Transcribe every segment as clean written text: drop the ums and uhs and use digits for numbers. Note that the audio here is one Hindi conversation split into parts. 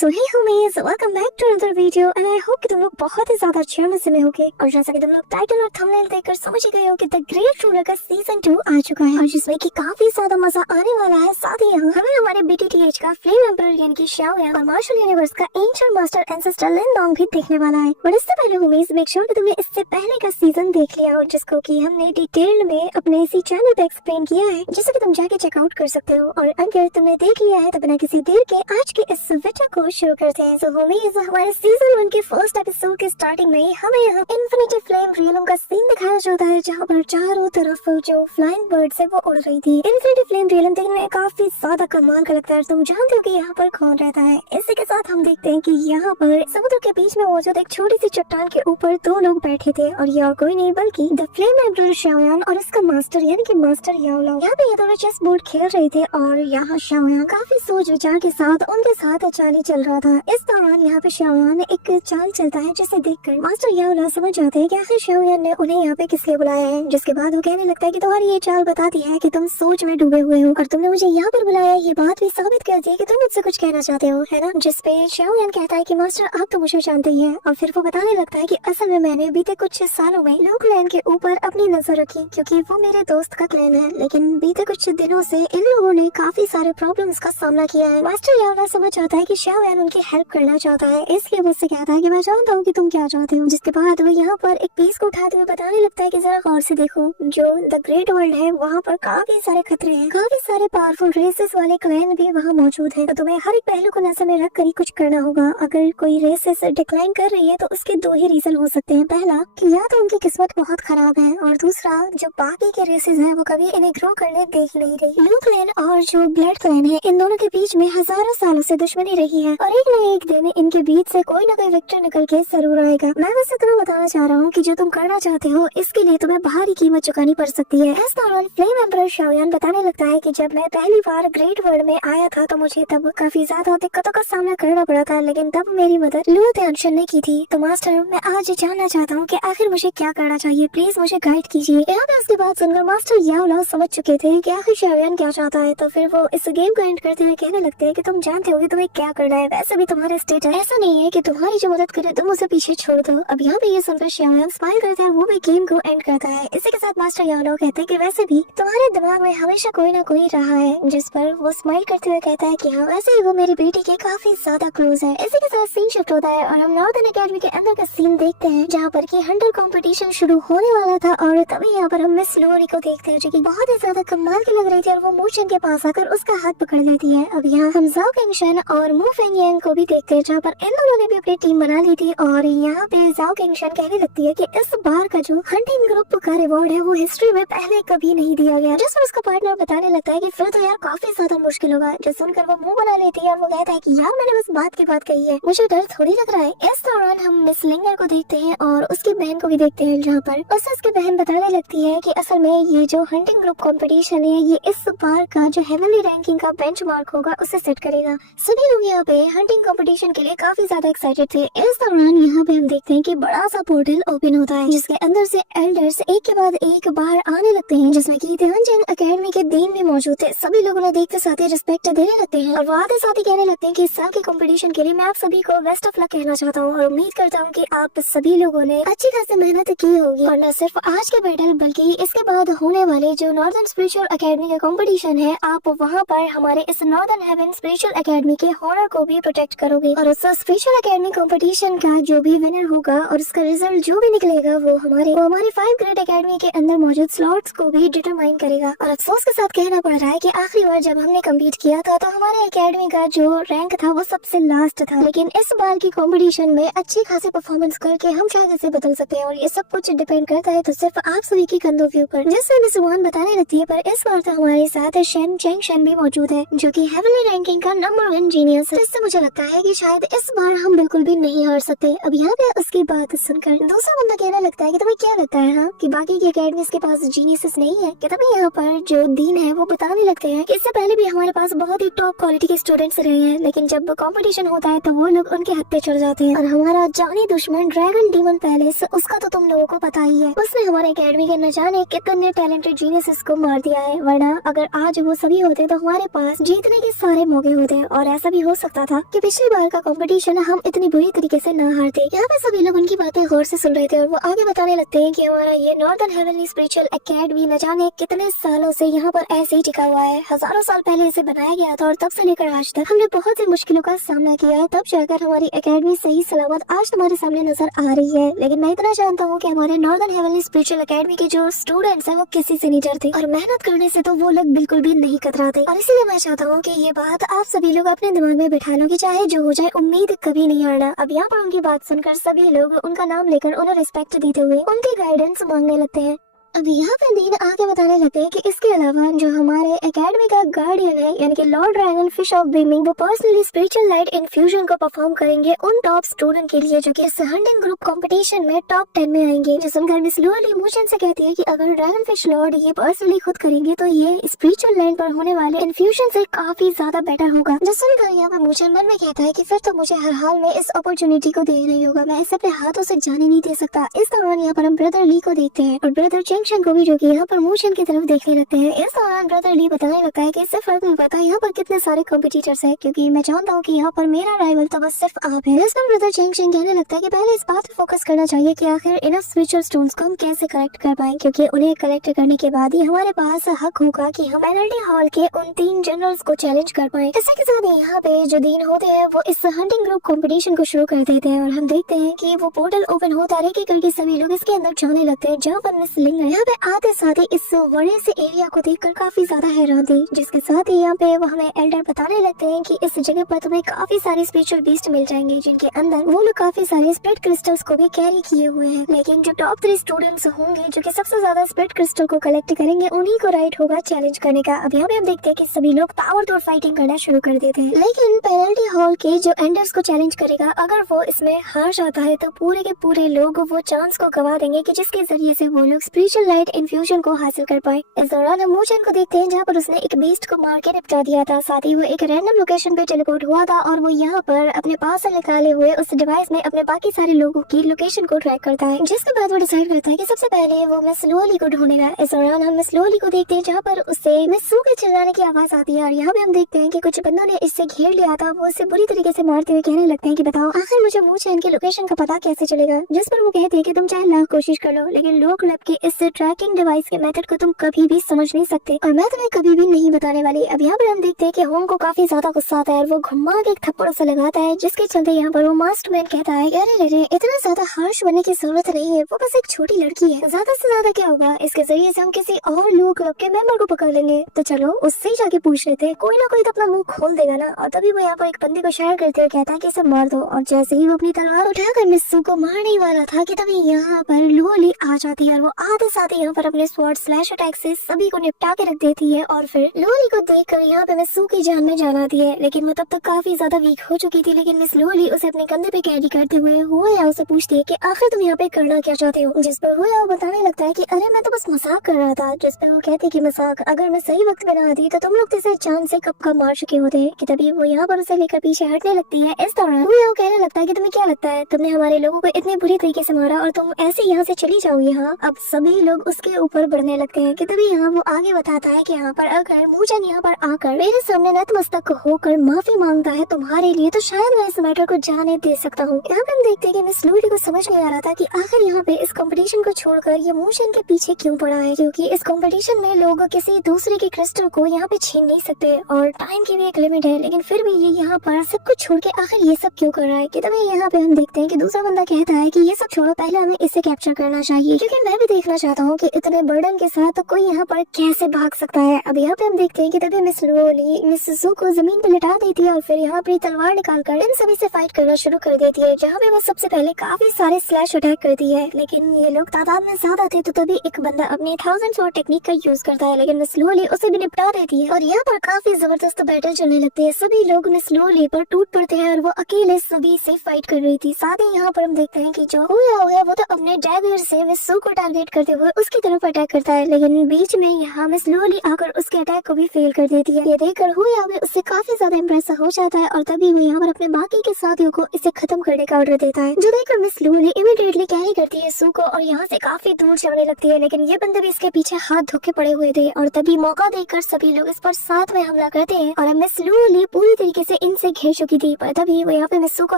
So hey homies, welcome back to another video and I hope कि तुम लोग बहुत ही ज्यादा अच्छे मजे में होगे। और जैसा कि तुम लोग टाइटल और थंबनेल देखकर समझ गए हो कि द ग्रेट रूलर का सीजन 2 आ चुका है और जिसमें कि काफी ज्यादा मजा आने वाला है। साथ ही यहाँ हमें हमारे बीटीटीएच का फ्लेम एम्परर यानी कि शाओ यांग और मार्शल यूनिवर्स का एंशिएंट मास्टर एंसेस्टर लिन डोंग भी देखने वाला है। और इससे पहले होमीज, मेक श्योर कि तुमने इससे पहले का सीजन देख लिया हो जिसको कि हमने डिटेल में अपने इसी चैनल पे एक्सप्लेन किया है, जिसे कि तुम जाके चेकआउट कर सकते हो। और अगर तुमने देख लिया है तो बिना किसी देर के आज के इस वीडियो को शुरू करते हैं। तो होमीज, हमारे सीजन 1 के फर्स्ट एपिसोड के स्टार्टिंग में हमें यहाँ इन्फिनिटी फ्लेम रियलम का सीन दिखाया जाता है, जहाँ पर चारों तरफ जो फ्लाइंग बर्ड्स है वो उड़ रही थी। इन्फिनिटी फ्लेम रियलम देखने में काफी ज्यादा कमाल का लगता है। तुम जानते हो कि यहाँ पर कौन रहता है। इसी के साथ हम देखते हैं कि यहाँ पर समुद्र के बीच में मौजूद एक छोटी सी चट्टान के ऊपर दो लोग बैठे थे और यह कोई नहीं बल्कि द फ्लेम एम्परर शाओ यांग और इसका मास्टर यानी कि मास्टर याओ लाओ। यहाँ पे ये दोनों चेस बोर्ड खेल रहे थे और यहाँ शाओ यांग काफी सोच विचार के साथ उनके साथ चाली चल रहा था। इस दौरान यहाँ पे शाओ यांग एक चाल चलता है जिसे देखकर मास्टर याओ लाओ समझ जाते हैं कि आखिर शाओ यांग ने उन्हें यहाँ पे किस लिए बुलाया है। जिसके बाद वो कहने लगता है कि तुम्हारी ये चाल बताती है कि तुम सोच में डूबे हुए हो और तुमने मुझे यहाँ पर बुलाया। ये बात भी साबित करती है कि तुम मुझसे कुछ कहना चाहते हो, है ना। जिसपे शाओ यांग कहता है कि मास्टर आप तो मुझे जानते ही हैं। और फिर वो बताने लगता है कि असल में मैंने बीते कुछ सालों में लो क्लैन के ऊपर अपनी नजर रखी क्योंकि वो मेरे दोस्त का क्लैन है, लेकिन बीते कुछ दिनों से इन लोगों ने काफी सारे प्रॉब्लम्स का सामना किया है। मास्टर याओ लाओ समझ जाता है कि शाओ यांग उनकी हेल्प करना चाहता है, इसलिए मुझसे कहता है कि मैं जानता हूँ कि तुम क्या चाहते हो। जिसके बाद वो यहाँ पर एक पीस को उठाते हुए बताने लगता है कि जरा गौर से देखो, जो द ग्रेट वर्ल्ड है वहाँ पर काफी सारे खतरे हैं, काफी सारे पावरफुल रेसेस वाले क्लैन भी वहाँ मौजूद है। तो तुम्हें हर एक पहलू को नजर में रख कर ही कुछ करना होगा। अगर कोई रेसेस डिक्लाइन कर रही है तो उसके दो ही रीजन हो सकते हैं। पहला कि या तो उनकी किस्मत बहुत खराब है और दूसरा जो बाकी के रेसेस हैं वो कभी इन्हें ग्रो करने देख नहीं रही। ब्लू क्लैन और जो ब्लड क्लैन है इन दोनों के बीच में हजारों सालों से दुश्मनी रही है और एक न एक दिन इनके बीच से कोई न कोई विक्टर निकल के जरूर आएगा। मैं बस इतना बताना चाह रहा हूँ कि जो तुम करना चाहते हो इसके लिए तुम्हें भारी कीमत चुकानी पड़ सकती है। इस दौरान फ्लेम एम्परर शाओ यांग बताने लगता है कि जब मैं पहली बार ग्रेट वर्ल्ड में आया था तो मुझे तब काफी ज्यादा दिक्कतों का सामना करना पड़ा था, लेकिन तब मेरी मदद लू ध्यानशन ने की थी। तो मास्टर, मैं आज जानना चाहता हूँ कि आखिर मुझे क्या करना चाहिए, प्लीज मुझे गाइड कीजिए। यहाँ पे उसके बाद सुनकर मास्टर याओ लाओ समझ चुके थे कि आखिर शाओ यांग क्या चाहता है। तो फिर वो इस गेम को एंड करते हुए कहने लगते हैं कि तुम जानते हो कि तुम्हें क्या करना है। वैसे भी तुम्हारे स्टेट ऐसा नहीं है कि तुम्हारी जो मदद करे तुम उसे पीछे छोड़ दो। अब यहाँ पे ये सुनकर शाओ यांग स्माइल करता है, वो भी गेम को एंड करता है। इसी के साथ मास्टर याओ लाओ कहते हैं कि वैसे भी तुम्हारे दिमाग में हमेशा कोई ना कोई रहा है। जिस पर वो स्माइल करते हुए कहता है कि हाँ, वैसे ही वो मेरी बेटी के काफी ज्यादा क्लोज है। इसी के साथ सीन शिफ्ट होता है और हम नॉर्दर्न एकेडमी के अंदर का सीन देखते हैं जहाँ पर की हंटर कंपटीशन शुरू होने वाला था और तभी यहाँ पर हम मिस लोरी को देखते हैं जो कि बहुत ही ज्यादा कमाल की लग रही थी और वो मोशन के पास आकर उसका हाथ पकड़ लेती है। अब यहाँ हम जाओ किंगशन और मू फेंग यांग को भी देखते हैं जहाँ पर इन दोनों ने भी अपनी टीम बना ली थी। और यहाँ पे जाओ किंगशन कहने लगती है कि इस बार का जो हंटिंग ग्रुप का रिवॉर्ड है वो हिस्ट्री में पहले कभी नहीं दिया गया। जिस पर उसका पार्टनर बताने लगता है कि फिर तो यार काफी ज्यादा मुश्किल होगा। जो सुनकर वो मुंह बना लेती है और वो कहता है कि यार मैंने बस बात की बात कही है, मुझे डर थोड़ी लग रहा है। इस दौरान हम मिस लिंगर को देखते हैं और उसकी बहन को भी देखते हैं जहाँ पर उसकी बहन बताने लगती है कि असल में ये जो हंटिंग ग्रुप कंपटीशन है ये इस बार का जो हेवनली रैंकिंग का बेंचमार्क होगा उसे सेट करेगा। सभी लोग यहाँ पे हंटिंग कंपटीशन के लिए काफी ज्यादा एक्साइटेड थे। इस दौरान यहाँ पे हम देखते हैं कि बड़ा सा पोर्टल ओपन होता है जिसके अंदर से एल्डर्स एक के बाद एक बाहर आने लगते हैं, जिसमें कि ध्यानचंद एकेडमी के डीन भी मौजूद थे। सभी लोग उन्हें देखते साथ ही रिस्पेक्ट देने लगते हैं और वो आते साथ ही कहने लगते हैं कि इस साल के कंपटीशन के लिए मैं आप सभी को बेस्ट ऑफ लक कहना चाहता हूँ और उम्मीद करता हूँ कि आप सभी लोगों ने अच्छी खासी मेहनत की होगी और न सिर्फ आज के बैटल बल्कि इसके बाद होने वाले जो नॉर्दर्न स्पिरिचुअल एकेडमी का कंपटीशन है आप वहाँ पर हमारे इस नॉर्दर्न हेवन स्पिरिचुअल एकेडमी के हॉनर को भी प्रोटेक्ट करोगे और उस स्पिरिचुअल एकेडमी कंपटीशन का जो भी विनर होगा और उसका रिजल्ट जो भी निकलेगा वो हमारे 5 ग्रेट एकेडमी के अंदर मौजूद स्लॉट्स को भी डिटरमाइन करेगा। और अफसोस के साथ कहना पड़ रहा है कि आखिरी बार जब हमने कम्पीट किया था तो हमारे एकेडमी का जो रैंक था वो सबसे लास्ट था, लेकिन इस बार की कंपटीशन में अच्छी खासी परफॉर्मेंस करके हम शायद इसे बदल सकते हैं और ये सब कुछ डिपेंड करता है तो सिर्फ आप सभी की कंधों के ऊपर। जिससे मिस वुआन बताने लगती है पर इस बार तो हमारे साथ शेन चेंग शेन भी मौजूद है जो कि हेवनली रैंकिंग का नंबर 1 जीनियस है। इससे मुझे लगता है कि शायद इस बार हम बिल्कुल भी नहीं हार सकते। अब यहाँ पे उसकी बात सुनकर दूसरा बंदा कहने लगता है कि तुम्हें क्या लगता है कि बाकी की एकेडमीज के पास जीनियस नहीं है। कि तभी यहाँ पर जो डीन है वो बताने लगते हैं कि इससे पहले भी हमारे पास बहुत ही टॉप क्वालिटी के स्टूडेंट्स रहे हैं, लेकिन जब कंपटीशन होता है तो वो लोग उनके हाथ पे चढ़ जाते हैं। और हमारा जानी दुश्मन ड्रैगन डीमन पैलेस, उसका तो तुम लोगों को पता ही है, उसने हमारे एकेडमी के न जाने कितने टैलेंटेड जीनियस को मार दिया है। वरना अगर आज वो सभी होते तो हमारे पास जीतने के सारे मौके होते और ऐसा भी हो सकता चाहता था कि पिछली बार का कंपटीशन हम इतनी बुरी तरीके से न हारते। यहाँ पे सभी लोग उनकी बातें गौर से सुन रहे थे और वो आगे बताने लगते हैं कि हमारा ये नॉर्दर्न हेवनली स्पिरिचुअल एकेडमी न जाने कितने सालों से यहाँ पर ऐसे ही टिका हुआ है। हजारों साल पहले इसे बनाया गया था और तब से लेकर आज तक हमने बहुत सी मुश्किलों का सामना किया, तब जाकर हमारी एकेडमी सही सलामत आज तुम्हारे सामने नजर आ रही है। लेकिन मैं इतना जानता हूँ कि हमारे नॉर्दर्न हेवनली स्पिरिचुअल एकेडमी के जो स्टूडेंट्स हैं वो किसी से नहीं डरते और मेहनत करने से तो वो लोग बिल्कुल भी नहीं कतराते। और इसीलिए मैं चाहता हूँ कि ये बात आप सभी लोग अपने दिमाग में बिठा लो कि चाहे जो हो जाए उम्मीद कभी नहीं हारना। अब यहाँ पर उनकी बात सुनकर सभी लोग उनका नाम लेकर उन्हें रिस्पेक्ट देते हुए उनकी गाइडेंस मांगने लगते हैं। अब यहाँ पे डीन आगे बताने लगते हैं कि इसके अलावा जो हमारे एकेडमी का गार्डियन है यानी कि Lord dragon fish of beaming, वो पर्सनली स्पिरिचुअल लाइट इन्फ्यूजन को परफॉर्म करेंगे उन टॉप स्टूडेंट के लिए जो कि इस हंटिंग ग्रुप कंपटीशन में टॉप 10 में आएंगे। जो सुनकर मिस लुअली मोशन से कहती है कि अगर ड्रैगन फिश लॉर्ड ये पर्सनली खुद करेंगे तो ये स्पिरिचुअल लैंड पर होने वाले इन्फ्यूजन से काफी ज्यादा बेटर होगा। जो सुनकर यहाँ पर मोशन मन में कहता है कि फिर तो मुझे हर हाल में इस अपॉर्चुनिटी को देना ही होगा, मैं इसे अपने हाथों से जाने नहीं दे सकता। इस दौरान यहाँ पर हम ब्रदर ली को देखते हैं और ब्रदर चेंगशन को भी, जो कि यहाँ पर मोशन की तरफ देखने लगते हैं। इस दौरान ब्रदर ली बताने लगता है कि इससे फर्क नहीं पड़ता यहाँ पर कितने सारे कॉम्पिटिटर्स हैं, क्योंकि मैं जानता हूँ कि यहाँ पर मेरा राइवल तो बस सिर्फ आप है। इस पर ब्रदर चेंगशन कहने लगता है कि पहले इस बात पर फोकस करना चाहिए कि आखिर इनफ स्पिरिचुअल स्टोन्स को हम कैसे कलेक्ट कर पाए, क्योंकि उन्हें कलेक्ट करने के बाद ही हमारे पास हक होगा कि हम पेनल्टी हॉल के उन 3 जनरल्स को चैलेंज कर पाए। इसी के साथ यहाँ पे जो दिन होते हैं वो इस हंटिंग ग्रुप कंपटीशन को शुरू कर देते हैं और हम देखते हैं कि वो पोर्टल ओपन होता है करके सभी लोग इसके अंदर जाने लगते हैं, जहाँ पर मिस लिंग यहाँ पे आते साथ ही इस बड़े से एरिया को देखकर काफी ज्यादा हैरान थी। जिसके साथ ही यहाँ पे वो हमें एल्डर बताने लगते हैं कि इस जगह पर तुम्हें काफी सारे स्पिरिचुअल बीस्ट मिल जाएंगे, जिनके अंदर वो लोग काफी सारे स्पिरिट क्रिस्टल्स को भी कैरी किए हुए हैं। लेकिन जो टॉप 3 स्टूडेंट्स होंगे जो कि सबसे ज्यादा स्पिरिट क्रिस्टल को कलेक्ट करेंगे उन्हीं को राइट होगा चैलेंज करने का। अब यहाँ पे हम देखते हैं कि सभी लोग पावर तोड़ फाइटिंग करना शुरू कर देते हैं, लेकिन पेनल्टी हॉल के जो एंडर्स को चैलेंज करेगा अगर वो इसमें हार जाता है तो पूरे के पूरे लोग वो चांस को गवा देंगे कि जिसके जरिए से वो लोग स्पिरिचुअल लाइट इन्फ्यूजन को हासिल कर पाए। इस दौरान हम मोशन को देखते हैं जहाँ पर उसने एक बीस्ट को मार के निपटा दिया था, साथ ही वो एक रैंडम लोकेशन पे टेलीपोर्ट हुआ था और वो यहाँ पर अपने पास से निकाले हुए उस डिवाइस में अपने बाकी सारे लोगों की लोकेशन को ट्रैक करता है, जिसके बाद वो डिसाइड करता है कि सबसे पहले वो मिस लुअली को ढूंढेगा। इस दौरान हम मिस लुअली को देखते हैं जहाँ पर उससे मिस सू के चिल्लाने की आवाज आती है और यहाँ पे हम देखते हैं कि कुछ बंदों ने इससे घेर लिया था। वो उसे बुरी तरीके से मारते हुए कहने लगते हैं कि बताओ आखिर मुझे मोशन की लोकेशन का पता कैसे चलेगा, जिस पर वो कहते हैं कि तुम चाहे लाख कोशिश कर लो लेकिन लोक लैब की इस ट्रैकिंग डिवाइस के मेथड को तुम कभी भी समझ नहीं सकते और मैं तुम्हें कभी भी नहीं बताने वाली। अब यहाँ पर हम देखते हैं कि होंग को काफी ज्यादा गुस्सा आता है और वो घुमा के एक थप्पड़ उसे लगाता है, जिसके चलते यहाँ पर वो मास्टरमाइंड कहता है अरे इतना ज्यादा हार्श बनने की जरूरत नहीं है, वो बस एक छोटी लड़की है, ज्यादा से ज्यादा क्या होगा, इसके जरिए से हम किसी और लोग क्लब के मेंबर को पकड़ लेंगे, तो चलो उससे ही जाके पूछ लेते हैं, कोई ना कोई तो अपना मुंह खोल देगा ना। और तभी वो यहाँ पर एक बंदे को शायर करते हुए कहता है कि इसे मार दो और जैसे ही वो अपनी तलवार उठाकर मिस्सू को मारने वाला था कि तभी यहाँ पर लुअली आ जाती है और वो आते साथ यहाँ पर अपने स्वॉर्ड स्लैश अटैक से सभी को निपटा के रख देती है और फिर लुअली को देखकर यहाँ पे मिस्सू की जान में जान आती है, लेकिन वो तब तक काफी ज्यादा वीक हो चुकी थी। लेकिन मिस लुअली उसे अपने कंधे पे कैरी करते हुए हुआ उसे पूछती है कि आखिर तुम यहाँ पे करना क्या चाहते हो, जिस पर हुआ बताने लगता है कि अरे मैं तो बस मजाक कर रहा था, जिस पर वो कहते कि मजाक, अगर मैं सही वक्त में ना आती तो तुम लोग इसे चांद से कब का मार चुके होते कि तभी वो यहाँ पर उसे लेकर पीछे हटने लगती है। इस दौरान वो कहने लगता है कि तुम्हें क्या लगता है तुमने हमारे लोगों को इतने बुरी तरीके से मारा और तुम ऐसे यहाँ से चली जाओगी। हाँ, अब सभी लोग उसके ऊपर बढ़ने लगते हैं कि तभी यहाँ वो आगे बताता है कि यहाँ पर अगर मूजन यहाँ पर आकर मेरे सामने नतमस्तक होकर माफी मांगता है तुम्हारे लिए तो शायद मैं इस मैटर को जाने दे सकता हूँ। यहाँ पे हम देखते हैं कि मिस लुअली को समझ नहीं आ रहा था कि आखिर यहाँ पे इस कंपटीशन को छोड़कर ये मूजन के पीछे क्यों पड़ा है, क्योंकि इस कंपटीशन में लोग किसी दूसरे के क्रिस्टल को यहाँ पे छीन नहीं सकते और टाइम की भी एक लिमिट है, लेकिन फिर भी ये यहाँ पर सब कुछ छोड़ के आखिर ये सब क्यों कर रहा है। कि तभी यहाँ पे हम देखते हैं कि दूसरा बंदा कहता है कि ये सब छोड़ो, पहले हमें इसे कैप्चर करना चाहिए, क्योंकि मैं भी देखना चाहता हूँ कि इतने बर्डन के साथ कोई यहाँ पर कैसे भाग सकता है। अब यहाँ पे हम देखते हैं कि तभी मिस लुअली मिस सू को जमीन पे लिटा देती है और फिर यहाँ अपनी तलवार निकालकर इन सभी से फाइट करना शुरू कर देती है, जहाँ पे वो सबसे पहले काफी सारे स्लैश अटैक करती है, लेकिन ये लोग तादाद में ज्यादा थे तो तभी एक बंदा अपनी 1000 स्वॉर्ड टेक्निक का यूज करता है, लेकिन मिस लुअली उसे भी निपटा देती है और यहाँ पर काफी जबरदस्त बैटल चलने लगती है। सभी लोग मिस लुअली पर टूट पड़ते हैं और वो अकेले सभी से फाइट कर रही थी। साथ ही यहाँ पर हम देखते हैं कि जो हुआ वो तो अपने डैगर से मिस सू को टारगेट करते हुए उसकी तरफ अटैक करता है, लेकिन बीच में यहाँ मिस लूली आकर उसके अटैक को भी फेल कर देती है। ये देखकर हुआ भी उससे काफी ज्यादा इम्प्रेस हो जाता है और तभी वो यहाँ पर अपने बाकी के साथियों को इसे खत्म करने का ऑर्डर देता है, जो देखकर मिस लूली इमीडिएटली कैरी करती है सू को और यहाँ से काफी दूर चढ़ने लगती है। लेकिन ये बंदे भी इसके पीछे हाथ धोके पड़े हुए थे और तभी मौका देखकर सभी लोग इस पर साथ में हमला करते हैं और मिस लूली पूरी तरीके से इनसे घेर चुकी थी, पर तभी वो यहाँ पे मिस सू को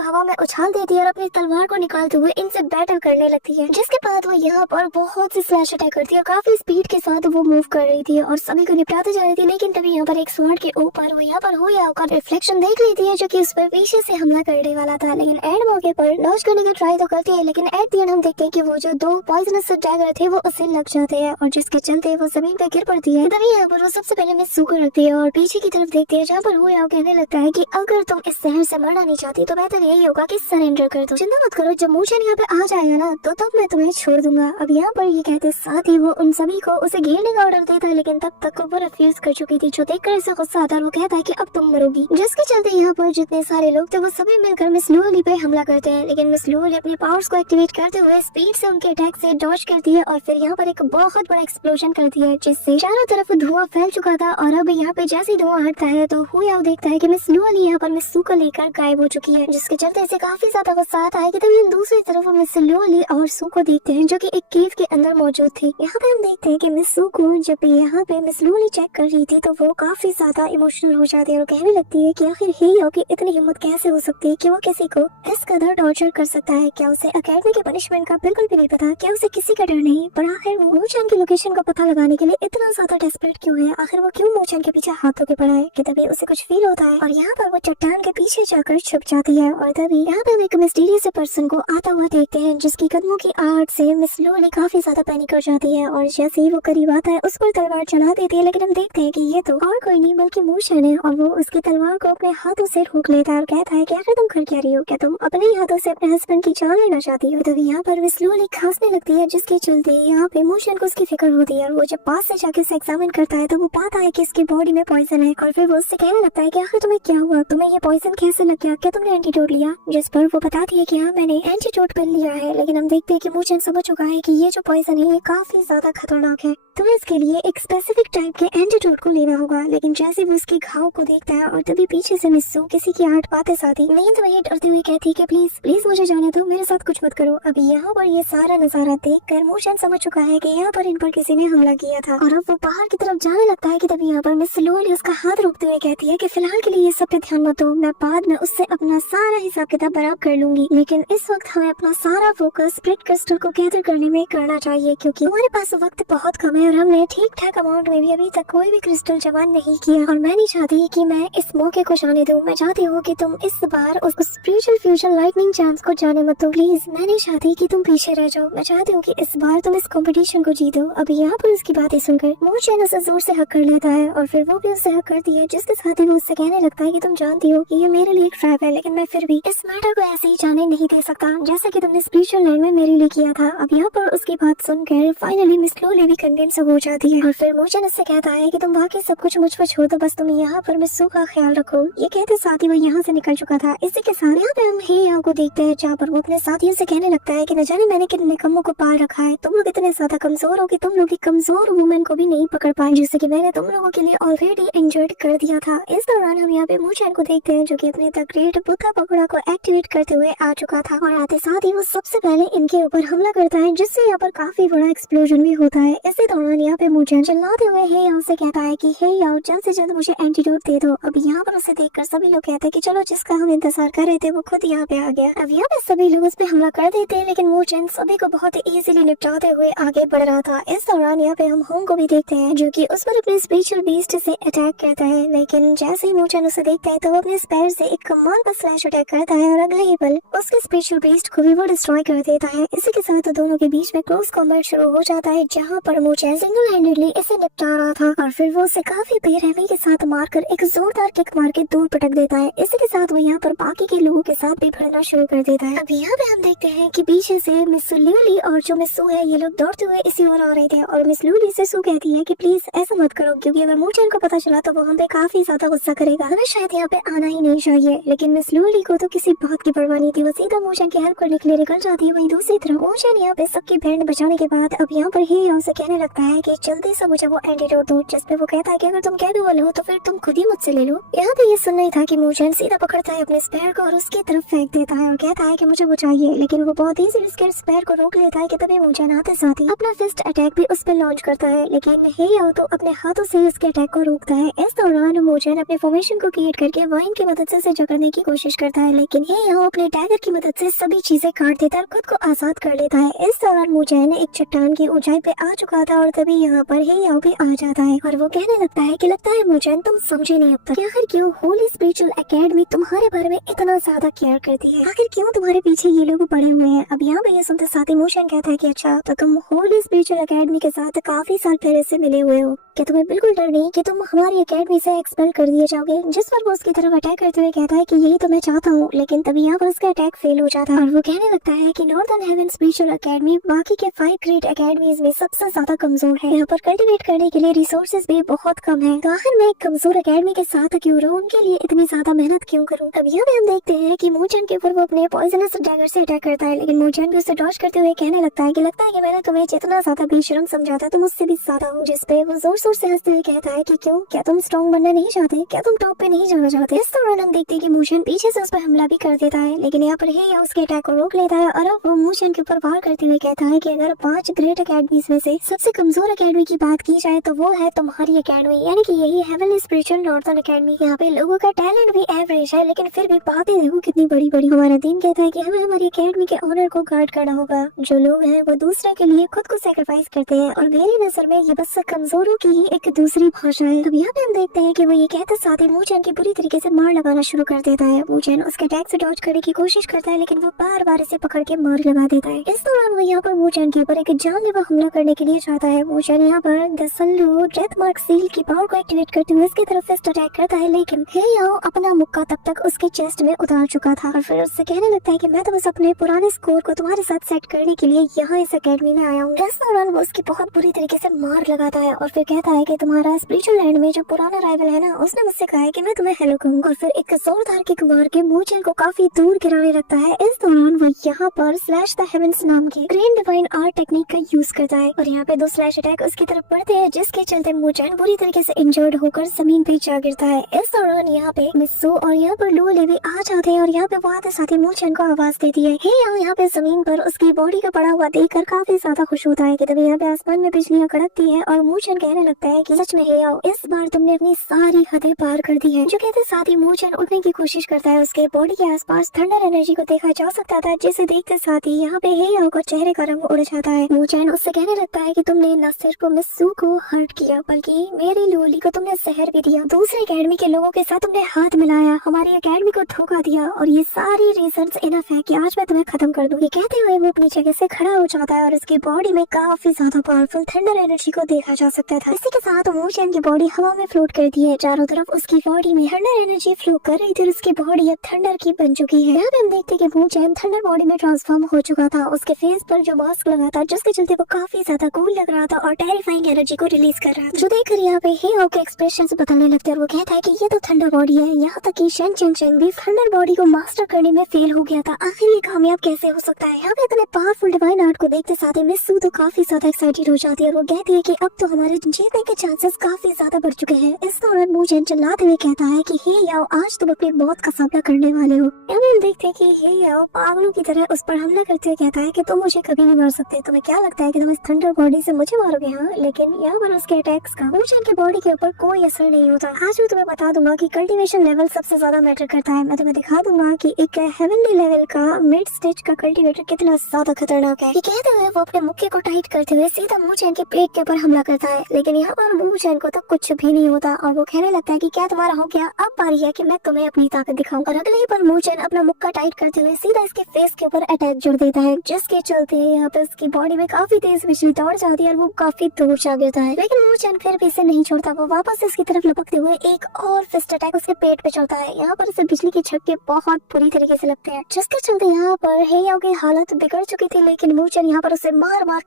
हवा में उछाल देती है और अपनी तलवार को निकालते हुए इनसे बैटल करने लगती है, जिसके बाद वो यहाँ पर बहुत सी स्लैश अटैक करती है। काफी स्पीड के साथ वो मूव कर रही थी और सभी को निपटाते जा रही थी, लेकिन तभी यहाँ पर एक स्वॉर्ड के ऊपर वो यहाँ पर हुआ का रिफ्लेक्शन देख लेती है जो कि उस पर पीछे से हमला करने वाला था। लेकिन एंड मौके पर डॉज करने का ट्राई तो करती है, लेकिन एट द एंड हम देखते हैं कि वो जो दो पॉइजनस डैगर थे वो उसे लग जाते हैं और जिसके चलते वो जमीन पे गिर पड़ती है। तभी यहाँ पर वो सबसे पहले मिस सू को रखती है और पीछे की तरफ देखती है, जहाँ पर वो यहाँ कहने लगता है कि अगर तुम इस शहर से मरना नहीं चाहती तो बेहतर यही होगा कि सरेंडर कर दो, चिंता मत करो, जब मूर्छन यहाँ पे आ जाएगा ना तो तब मैं तुम्हें छोड़ दूंगा। अब यहाँ पर ये कहते साथ ही वो उन सभी को उसे घेरने का ऑर्डर देता है, लेकिन तब तक वो रिफ्यूज कर चुकी थी, जो देखकर इसे गुस्सा आता है। वो कहता है कि अब तुम मरोगी, जिसके चलते यहाँ पर जितने सारे लोग थे वो सभी मिलकर मिस लूली पे हमला करते हैं, लेकिन मिस लूली अपनी पावर्स को एक्टिवेट करते हुए स्पीड से उनके अटैक से डॉज करती है और फिर यहाँ पर एक बहुत बड़ा एक्सप्लोजन करती है, जिससे चारों तरफ धुआं फैल चुका था। और अब यहाँ पे जैसे धुआं हटता है तो हुआ देखता है कि मिस लूली यहाँ पर मिस सू को लेकर गायब हो चुकी है, जिसके चलते इसे काफी ज्यादा गुस्सा आता है कि तभी हम दूसरी तरफ मिस लूली और सू को देखते हैं जो कि एक केव के अंदर मौजूद थी। यहाँ पे हम देखते हैं कि मिस सू को जब भी यहाँ पे मिस लूली चेक कर रही थी तो वो काफी ज्यादा इमोशनल हो जाती है और कहने लगती है कि आखिर हे यो की इतनी हिम्मत कैसे हो सकती है कि वो किसी को इस कदर टॉर्चर कर सकता है। क्या उसे अकेडमी के पनिशमेंट का बिल्कुल भी नहीं पता? क्या उसे किसी का डर नहीं? पर आखिर वो मूचान की लोकेशन का पता लगाने के लिए इतना ज्यादा डेस्परेट क्यों है? आखिर वो क्यों मूचान के पीछे हाथ धोके पड़ा है? कि तभी उसे कुछ फील होता है और यहाँ पर वो चट्टान के पीछे जाकर छुप जाती है और तभी यहाँ पे एक मिस्टीरियस पर्सन को आता हुआ देखते हैं, जिसकी कदमों की आहट से मिस लूली काफी ज्यादा पैनिक कर जाती है और जैसे ही वो करीब आता है उस पर तलवार चला देती है। लेकिन हम देखते हैं कि ये तो और कोई नहीं बल्कि मूचान है और वो उसकी तलवार को अपने हाथों से रोक लेता है और कहता है कि आखिर तुम कर क्या रही हो? क्या तुम अपने ही हाथों से अपने हस्बैंड की जान लेना चाहती हो? तभी यहाँ पर मिस लूली खांसने लगती है, जिसके चलते यहाँ पे मूचान को उसकी फिक्र होती है और वो जब पास से जाके उसे एग्जामिन करता है तो वो पाता है कि इसकी बॉडी में पॉइजन है और फिर वो उससे कहने लगता है कि आखिर तुम्हें क्या हुआ? तुम्हें ये पॉइजन कैसे लग गया? क्या तुमने एंटीडोट लिया? जिस पर वो बताती है कि हाँ मैंने एंटीडोट कर लिया है। लेकिन हम देखते हैं कि मूचान समझ चुका है कि ये जो पॉइजन है ये काफी ज्यादा खतरनाक है, तुम्हें इसके लिए एक स्पेसिफिक टाइप के एंटीडोट को लेना होगा। लेकिन जैसे वो उसके घाव को देखता है और तभी पीछे से मिस सू किसी की आहट पाते साथ ही नींद में डरती हुई कहती है कि प्लीज प्लीज मुझे जाने दो, मेरे साथ कुछ मत करो। अभी यहाँ पर ये सारा नजारा देखकर मूचान समझ चुका है कि यहाँ पर इन पर किसी ने हमला किया था और अब वो बाहर की तरफ जाने लगता है कि तभी यहाँ पर मिस लूली उसका हाथ रोकते हुए कहती है कि फिलहाल के लिए ये सब पे ध्यान मत दो, मैं बाद में उससे अपना सारा हिसाब किताब बराबर कर लूंगी। लेकिन इस वक्त हमें अपना सारा फोकस स्प्लिट क्रिस्टल को गैदर करने में करना चाहिए, क्योंकि हमारे पास वक्त बहुत कम है और हमने ठीक ठाक अमाउंट में भी अभी तक कोई भी क्रिस्टल जमा नहीं किया और मैं नहीं चाहती कि मैं इस मौके को जाने दूं। मैं चाहती हूँ कि तुम इस बार उस स्पिरिचुअल फ्यूजन लाइटनिंग चांस को जाने मत दो प्लीज। मैं नहीं चाहती कि तुम पीछे रह जाओ, मैं चाहती हूँ कि इस बार तुम इस कंपटीशन को जीतो। अभी यहाँ पर उसकी बातें सुनकर मूचान उसे जोर से हक कर लेता है और फिर वो भी उससे हक करती है, जिसके साथ ही वो उससे कहने लगता है कि तुम जानती हो कि ये मेरे लिए एक ट्रैप है, लेकिन मैं फिर भी इस मैटर को ऐसे ही जाने नहीं दे सकता जैसा कि तुमने स्पिरिचुअल लैंड में मेरे लिए किया था। अब यहाँ पर उसकी बात सुनकर फाइनली मिस लूली भी कन्विंस हो जाती है और फिर मूचान उससे कहता है कि तुम बाकी सब कुछ मुझ पर छोड़ दो, बस तुम यहाँ पर मिस सू का ख्याल रखो। ये कहते साथ ही वो यहाँ से निकल चुका था। इसी के साथ यहाँ पे हम हे याओ को देखते हैं, जहाँ पर वो अपने साथियों से कहने लगता है कि न जाने मैंने कितने कमों को पाल रखा है, तुम लोग इतने ज्यादा कमजोर हो कि तुम लोग कमजोर वुमेन को भी नहीं पकड़ पाए, जिससे कि मैंने तुम लोगों के लिए ऑलरेडी इंजर्ड कर दिया था। इस दौरान हम यहाँ पे मूचान को देखते हैं जो कि अपने द ग्रेट बुद्धा पकड़ा को एक्टिवेट करते हुए आ चुका था और आते साथ ही वो सबसे पहले इनके ऊपर हमला करता है, जिससे यहाँ पर काफी बड़ा एक्सप्लोजन भी होता है। इसी दौरान यहाँ पे मूचान चिल्लाते हुए हे याओ से कहता है कि हे याओ जल्द से जल्द मुझे एंटीडोट दे दो। अब यहाँ पर उसे देखकर सभी लोग कहते हैं कि चलो जिसका हम इंतजार कर रहे थे वो खुद यहाँ पे आ गया। अब यहाँ पे सभी लोग उस पे हमला कर देते हैं, लेकिन मूचान सभी को बहुत इजीली निपटाते हुए आगे बढ़ रहा था। इस दौरान यहाँ पे हम होंग को भी देखते हैं जो कि उस पर अपने स्पिरिचुअल बीस्ट से अटैक करता है, लेकिन जैसे ही मूचान उसे देखता है तो वो अपने स्पेयर से एक कमाल का स्लैश अटैक करता है और अगले ही पल उसके स्पिरिचुअल बीस्ट को भी वो डिस्ट्रॉय कर देता है। इसी के साथ दोनों के बीच में क्लोज कॉम्बैट शुरू हो जाता है, जहाँ पर मूचान सिंगल हैंडेडली इसे निपटा रहा था और फिर वो उसे काफी बेरहमी के साथ मारकर एक जोरदार किक मार के दूर पटक देता है। इसी के साथ वो यहाँ पर बाकी के लोगों के साथ भी भिड़ना शुरू कर देता है। अब यहाँ पे हम देखते हैं कि पीछे से मिस लूली और जो मिस सू है ये लोग दौड़ते हुए इसी ओर आ रहे थे और मिस लूली से सू कहती है कि प्लीज ऐसा मत करो, क्योंकि अगर मूचान को पता चला तो वो हम पे काफी ज्यादा गुस्सा करेगा, हमें शायद यहाँ पे आना ही नहीं चाहिए। लेकिन मिस लूली को तो किसी बात की परवाह नहीं थी, वो सीधा मूचान की हेल्प करने के लिए निकल जाती है। वहीं दूसरी तरफ मूचान यहाँ पे सबकी बैंड बचाने के बाद अब यहाँ पर ही उसे कहने लगता है कि जल्दी से मुझे वो एंटीडोट दो, जिसपे वो कहता है कि अगर तुम कहने वाले हो तो फिर तुम खुद ही मुझसे ले लो। यहाँ पे ये सुन नहीं था कि मूचन सीधा पकड़ता है अपने स्पेयर को और उसकी तरफ फेंक देता है और कहता है कि मुझे वो चाहिए, लेकिन वो बहुत इजीली उसके स्पेयर को रोक लेता है कि तभी मूचन आते साथ ही अपना फिस्ट अटैक भी उस पर लॉन्च करता है, लेकिन हेयाओ तो अपने हाथों से उसके अटैक को रोकता है। इस दौरान मूचन अपने फॉर्मेशन को क्रिएट करके वाइन की मदद से उसे जकड़ने की कोशिश करता है, लेकिन हेयाओ अपने डैगर की मदद से सभी चीजें काट देता है और खुद को आजाद कर लेता है। इस दौरान मूचन एक चट्टान की ऊंचाई पे आ चुका था और तभी यहाँ पर हेयाओ भी आ जाता है और वो कहने लगता है कि लगता है मूचन तुम समझे नहीं अब तक कि आखिर क्यों होली स्पिरिचुअल एकेडमी तुम्हारे बारे में इतना ज्यादा केयर करती है, आखिर क्यों तुम्हारे पीछे ये लोग पड़े हुए हैं। अब यहाँ पे ये सुनते साथ ही मूचन कहता है कि अच्छा तो तुम होली स्पिरिचुअल एकेडमी के साथ काफी साल पहले से मिले हुए हो, कि तुम्हें बिल्कुल डर नहीं कि तुम हमारी एकेडमी से एक्सपेल कर दिए जाओगे। जिस पर वो उसकी तरफ अटैक करते हुए कहता है कि यही तो मैं चाहता हूँ, लेकिन तभी यहाँ पर उसका अटैक फेल हो जाता है और वो कहने लगता है कि नॉर्दर्न हेवन स्पिरिचुअल एकेडमी बाकी के 5 ग्रेट एकेडमीज में सबसे ज्यादा कमजोर है, यहाँ पर कल्टिवेट करने के लिए रिसोर्सेज भी बहुत कम है, तो आखिर मैं एक कमजोर एकेडमी के साथ क्यों रहूं, उनके लिए इतनी ज्यादा मेहनत क्यों करूं। अब यहाँ पे हम देखते हैं कि मूचन के ऊपर वो अपने पॉइजनस डैगर से अटैक करता है, लेकिन मूचन भी उसे डॉज करते हुए कहने लगता है कि मैंने तुम्हें जितना ज्यादा बेशरम समझा था तुम उससे भी ज्यादा हो, जिसपे वो जोर शोर से हंसते हुए कहता है कि क्यों, क्या तुम स्ट्रॉन्ग बनना नहीं चाहते, क्या तुम टॉप पे नहीं जाना चाहते। इस दौरान हम देखते हैं कि मूचन पीछे से उस पर हमला भी कर देता है, लेकिन यहाँ पर हेयाओ उसके अटैक को रोक लेता है और अब वो मूचन के ऊपर वार करते हुए कहता है कि अगर 5 ग्रेट एकेडमीज में से सबसे कमजोर एकेडमी की बात की जाए तो वो है तुम्हारी एकेडमी, यानी कि यही हेवनली स्पिरिचुअल नॉर्दर्न एकेडमी। यहाँ पे लोगों का टैलेंट भी एवरेज है, लेकिन फिर भी बातें देखो कितनी बड़ी बड़ी। हमारा दिन कहता है कि हमें हमारी एकेडमी के ऑनर को गार्ड करना होगा, जो लोग हैं वो दूसरे के लिए खुद को सेक्रीफाइस करते हैं और मेरी नजर में ये बस कमजोरों की ही एक दूसरी भाषा है। अब यहाँ पे हम देखते हैं कि वो ये कहते साथ ही मूचन की बुरी तरीके से मार लगाना शुरू कर देता है। मूचन उसके अटैक से डॉज करने की कोशिश करता है, लेकिन वो बार बार इसे पकड़ के मार लगा देता है। इस दौरान वो यहाँ पर मूचन के ऊपर एक जानलेवा हमला करने के लिए चाहता है। मूचन यहाँ पर द सनलू डेथ मार्क सील की पावर को एक्टिवेट करते हुए उसकी तरफ फिस्ट अटैक करता है, लेकिन हेयाओ अपना मुक्का तब तक उसके चेस्ट में उतार चुका था और फिर उससे कहने लगता है कि मैं तो बस अपने पुराने स्कोर को तुम्हारे साथ सेट करने के लिए यहाँ इस एकेडमी में आया हूँ। इस दौरान वो उसकी बहुत बुरी तरीके से मार लगाता है और फिर कहता है कि तुम्हारा स्पिरिचुअल लैंड में जो पुराना राइवल है ना, उसने मुझसे कहा है कि मैं तुम्हें हेलो कहूँ और फिर एक जोरदार किक मार के मूचन को काफी दूर गिराने लगता है। इस दौरान वो यहाँ पर स्लैश द हेवंस नाम की ग्रेन डिवाइन आर्ट टेक्निक का यूज करता है और यहाँ पे 2 स्लैश अटैक उसकी तरफ पड़ते हैं, जिसके चलते मूचन बुरी तरीके से इंजर्ड होकर जमीन पे जा गिरता है। इस दौरान यहाँ पे मिस्सू और यहाँ पर लुओले भी आ जाते हैं और यहाँ पे वो आते साथ ही मूचन को आवाज देती है। हेयाओ यहाँ पे जमीन पर उसकी बॉडी का पड़ा हुआ देखकर काफी ज्यादा खुश होता है कि तभी यहाँ पे आसमान में बिजलियां कड़कती है और मूचन कहने लगता है कि सच में हेयाओ इस बार तुमने अपनी सारी हदें पार कर दी है। जो कहते साथ ही मूचन उठने की कोशिश करता है। उसके बॉडी के आसपास थंडर एनर्जी को देखा जा सकता था, जिसे देखते साथ ही यहाँ पे हेयाओ का चेहरे का रंग उड़ जाता है। मूचन उससे कहने लगता है कि तुमने न सिर्फ मिस्सू को हर्ट किया बल्कि मेरी लोली को तुमने जहर भी दिया, दूसरे एकेडमी के लोगों के साथ तुमने हाथ मिलाया, हमारी एकेडमी को धोखा दिया और ये सारी रीजंस इनफ है कि आज मैं तुम्हें खत्म कर दूं। ये कहते हुए वो अपनी जगह से खड़ा हो जाता है और उसकी बॉडी में काफी ज्यादा पावरफुल थंडर एनर्जी को देखा जा सकता था। इसी के साथ मूचन की बॉडी हवा में फ्लोट कर दी है, चारों तरफ उसकी बॉडी में थंडर एनर्जी फ्लो कर रही थी। उसकी बॉडी अब थंडर की बन चुकी है। यहाँ पे हम देखते कि मूचन थंडर बॉडी में ट्रांसफॉर्म हो चुका था। उसके फेस पर जो मास्क लगा था जिसके चलते वो काफी ज्यादा कूल लग रहा था और टेरिफाइंग एनर्जी को रिलीज कर रहा था, जो देखकर यहाँ पे हेयाओ के एक्सप्रेशन बदलने लगते हैं और वो कहता है कि ये तो थंडर बॉडी है। यहाँ तक कि शेन चेंग भी थंडर बॉडी को मास्टर करने में फेल हो गया था, आखिर ये कामयाब कैसे हो सकता है। यहाँ पे इतने पावरफुल डिवाइन आर्ट को देखते साथ ही मिस्सू तो काफी ज्यादा एक्साइटेड हो जाती है और वो कहती है कि अब तो हमारे जीतने के चांसेस काफी ज्यादा बढ़ चुके हैं। इस दौरान मूचन चिल्लाते हुए कहता है कि हेयाओ आज तुम अपनी मौत का सामना करने वाले हो। हम देखते हैं कि हेयाओ पागलों की तरह उस पर हमला करते हुए कहता है कि तुम मुझे कभी नहीं मार सकते, तुम्हें क्या लगता है कि तुम इस थंडर बॉडी से मुझे मारोगे। हाँ, लेकिन यहाँ पर उसके अटैक्स का मूचन की बॉडी के ऊपर कोई असर नहीं होता। आज मैं तुम्हें बता दूंगा कि कल्टीवेशन लेवल सबसे ज्यादा मैटर करता है। मैं तुम्हें दिखा दूंगा कि एक हेवनली लेवल का मिड स्टेज का कल्टीवेटर कितना ज्यादा खतरनाक है। ये कहते हुए वो अपने मुक्के को टाइट करते हुए सीधा मूचन के पेट के ऊपर हमला करता है, लेकिन यहाँ पर मूचन को तो कुछ भी नहीं होता और वो कहने लगता है कि क्या तुम्हारा हो गया, अब बारी है कि मैं तुम्हें अपनी ताकत दिखाऊं। और अगले ही पर मूचन अपना मुक्का टाइट करते हुए सीधा इसके फेस के ऊपर अटैक जोड़ देता है, जिसके चलते यहाँ पे उसकी बॉडी में काफी तेज बिजली दौड़ जाती है और वो काफी दूर जा गिरता है। लेकिन मूचन फिर भी इसे नहीं छोड़ता, वो वापस इसकी तरफ लपकते हुए एक और फिस्ट अटैक उसके पेट पे चलता है। यहाँ पर उसे बिजली के झटके बहुत बुरी तरीके से लगते हैं, जिसके चलते यहाँ पर हेयाओ की हालत बिगड़ चुकी थी, लेकिन मूचन यहाँ पर उसे मार मार